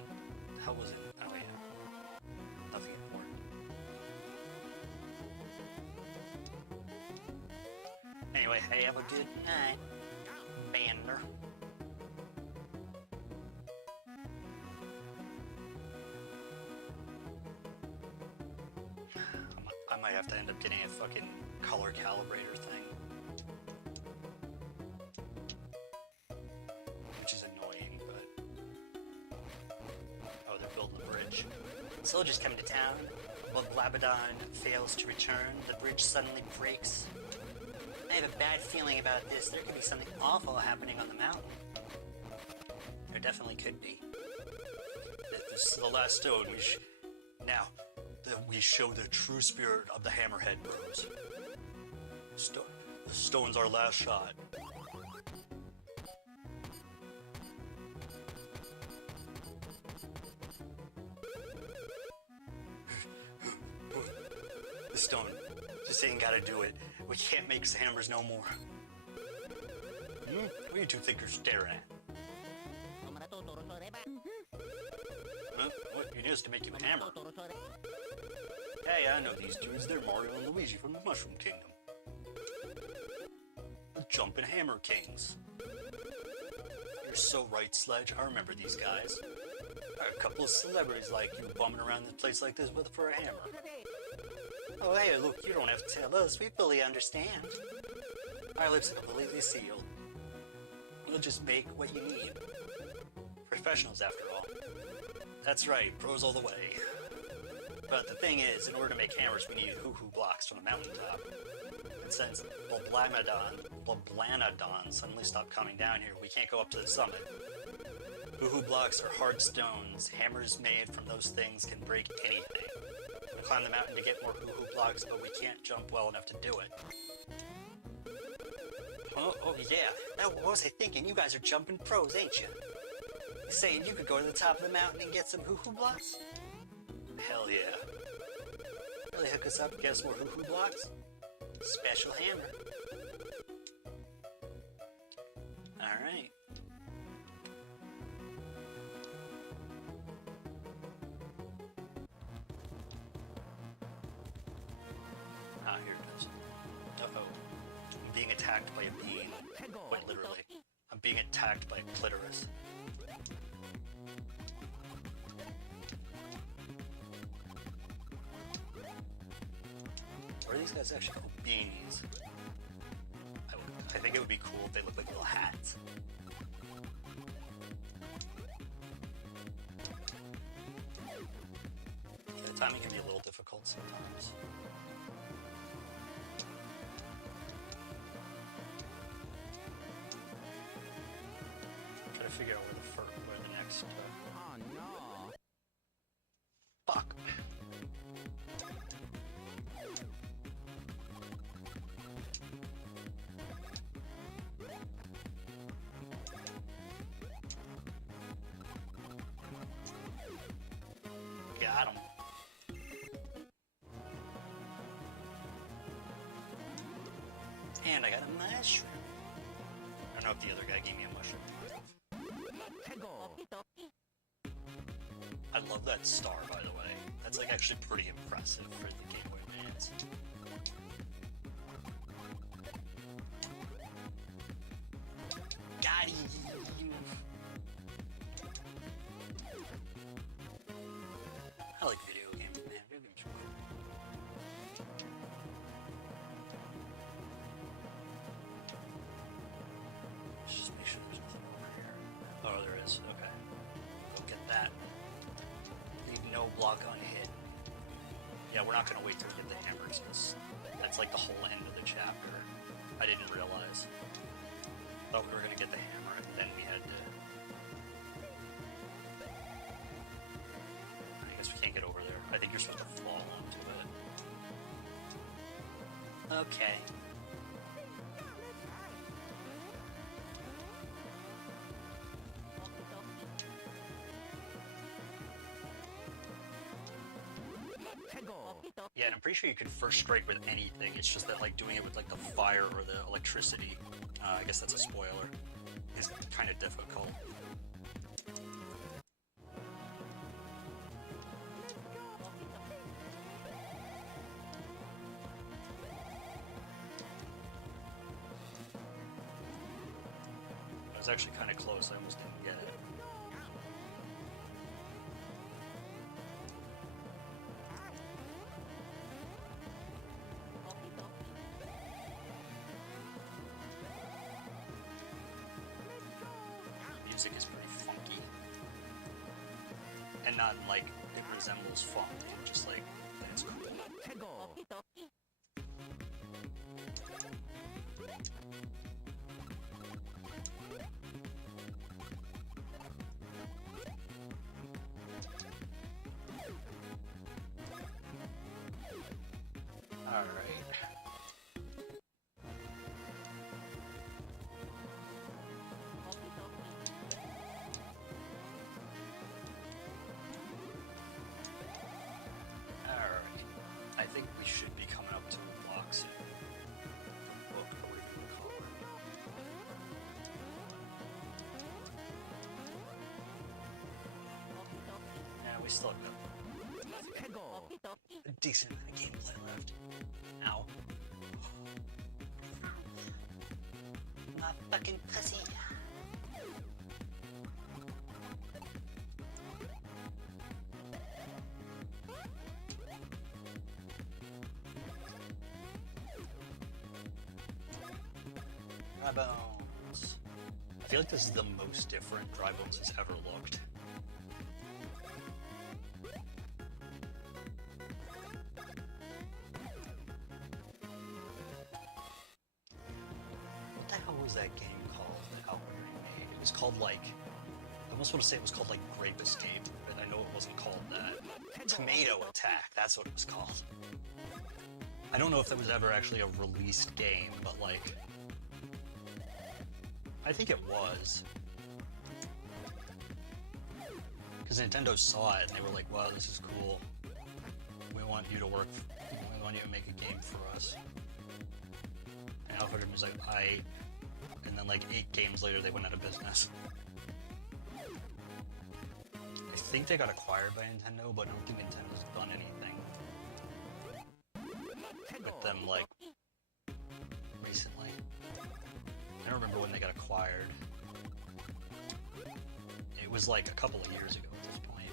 The hell was it? Oh yeah. Nothing important. Anyway, hey, have a good night, Bander. I might have to end up getting a fucking color calibrator thing. Which is annoying, but... Oh, they're building the bridge. Soldiers come to town. While Labadon fails to return, the bridge suddenly breaks. I have a bad feeling about this. There could be something awful happening on the mountain. There definitely could be. This is the last stone. Now, we show the true spirit of the Hammerhead Bros. The stone's our last shot. The stone just ain't gotta do it. We can't make hammers no more. What do you two think you're staring at? Huh? What? You used to make you a hammer. Hey, I know these dudes. They're Mario and Luigi from the Mushroom Kingdom. The Jumpin' Hammer Kings. You're so right, Sledge. I remember these guys. A couple of celebrities like you bumming around this place like this for a hammer. Oh, hey, look, you don't have to tell us. We fully understand. Our lips are completely sealed. We'll just make what you need. Professionals, after all. That's right, pros all the way. But the thing is, in order to make hammers, we need hoo-hoo blocks from the mountaintop. And since Blanadon suddenly stopped coming down here, we can't go up to the summit. Hoo-hoo blocks are hard stones. Hammers made from those things can break anything. We climb the mountain to get more hoo-hoo blocks, but we can't jump well enough to do it. Oh yeah. Now, what was I thinking? You guys are jumping pros, ain't you? You saying you could go to the top of the mountain and get some hoo-hoo blocks? Hell yeah. Really hook us up and get us more hoo-hoo blocks? Special hammer. Alright. Ah, here it is. Uh-oh. I'm being attacked by a being. Quite literally. I'm being attacked by a clitoris. Or are these guys actually called beanies? I think it would be cool if they looked like little hats. Yeah, the timing can be a little difficult sometimes. Try to figure out where the next. Oh no! Fuck. Got him. And I got a mushroom. I don't know if the other guy gave me a mushroom. I I love that star, by the way. That's like actually pretty impressive for the Gameboy Advance. Got him! I like video games, man. Video games are cool. Let's just make sure there's nothing over here. Oh, there is. Okay. Look at that. Leave no block unhit. Yeah, we're not gonna wait till we get the hammers, because that's like the whole end of the chapter. I didn't realize. Thought we were gonna get the hammer, and then we had to... I guess we can't get over there. I think you're supposed to fall onto it. Okay. Yeah, and I'm pretty sure you could first strike with anything. It's just that, like, doing it with, like, the fire or the electricity, I guess that's a spoiler, is kind of difficult. I was actually kind of close. I almost didn't get it. Music is pretty funky, and not like it resembles funk, just like that it's cool. All right. I think we should be coming up to a block soon. Book, or whatever you call it. Yeah, we still have a decent amount of gameplay left. Ow. My fucking pussy. Dry Bones. I feel like this is the most different Dry Bones has ever looked. What the hell was that game called that Outward made? It was called like... I almost want to say it was called like Grape Escape, but I know it wasn't called that. Tomato Attack, that's what it was called. I don't know if that was ever actually a released game, but like... I think it was. Because Nintendo saw it and they were like, wow, this is cool. We want you to work, we want you to make a game for us. And Alfred was like, I... And then like 8 games later they went out of business. I think they got acquired by Nintendo, but I don't think Nintendo's done anything with them like recently. I don't remember when they got acquired. It was like a couple of years ago at this point.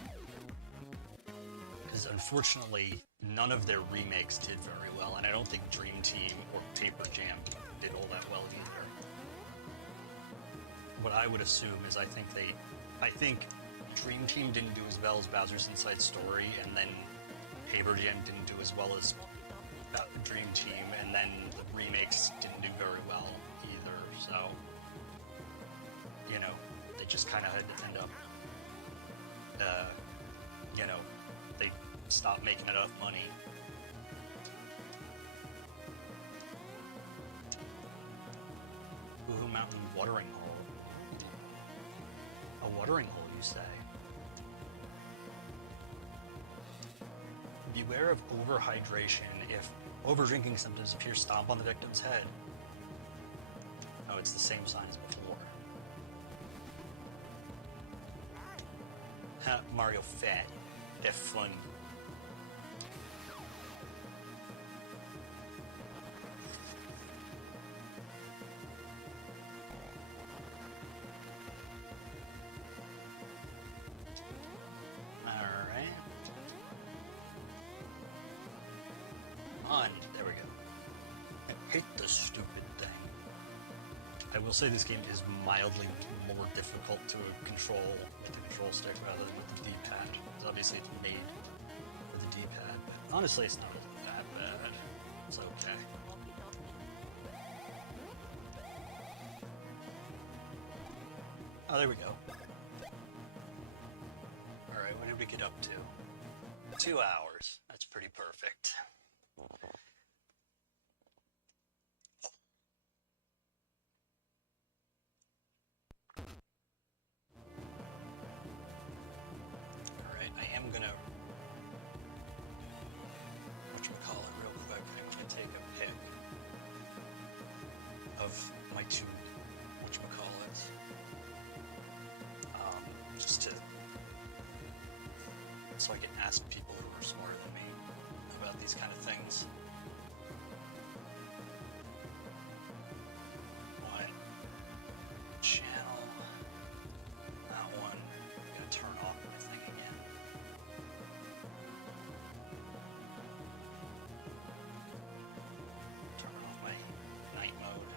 Because unfortunately, none of their remakes did very well, and I don't think Dream Team or Paper Jam did all that well either. What I would assume is I think Dream Team didn't do as well as Bowser's Inside Story, and then Paper Jam didn't do as well as Dream Team, and then the remakes didn't do very well either, so, you know, they just kind of had to end up, you know, they stopped making enough money. Woohoo Mountain watering hole. A watering hole, you say? Beware of overhydration. If overdrinking symptoms appear, stomp on the victim's head. Oh, it's the same sign as before. Mario fat. They're fun. Alright. On. There we go. I hate this stupid thing. I will say this game is mildly more difficult to control with the control stick rather than with the D-pad. Because obviously it's made for the D-pad. But honestly, it's not that bad. It's okay. Oh, there we go. Alright, what did we get up to? 2 hours. That's pretty perfect. Alright, I am gonna whatchamacallit real quick. I'm gonna take a pic of my two whatchamacallits. Just to so I can ask people who are smarter than me about these kind of things. What channel? That one. I'm gonna turn off everything again. Turn off my night mode.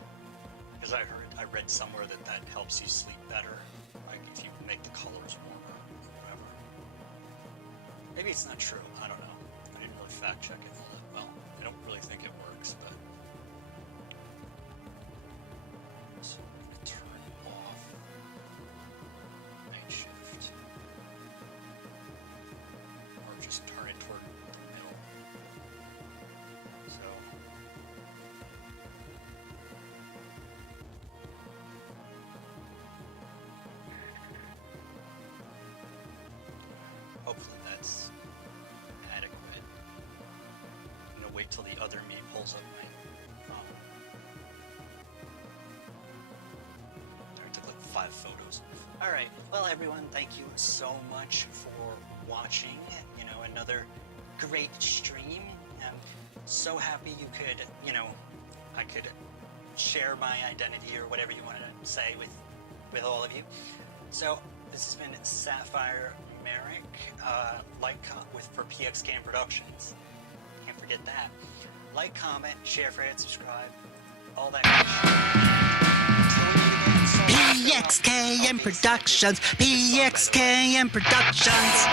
Because I read somewhere that helps you sleep better. Like if you make the colors warmer or whatever. Maybe it's not true. I don't know. I didn't really fact check it all that well. I don't really think it works, but so I'm gonna turn off night shift. Or just turn it toward the middle. So hopefully that's adequate. I'm gonna wait till the other me pulls up my phone. I took like 5 photos. Alright, well everyone, thank you so much for watching, you know, another great stream. I'm so happy you could, you know, I could share my identity or whatever you want to say with all of you. So this has been Sapphire Merrick, for PXKM Productions. Can't forget that. Like, comment, share, favorite, subscribe, all that good shit. PXKM Productions, PXKM Productions.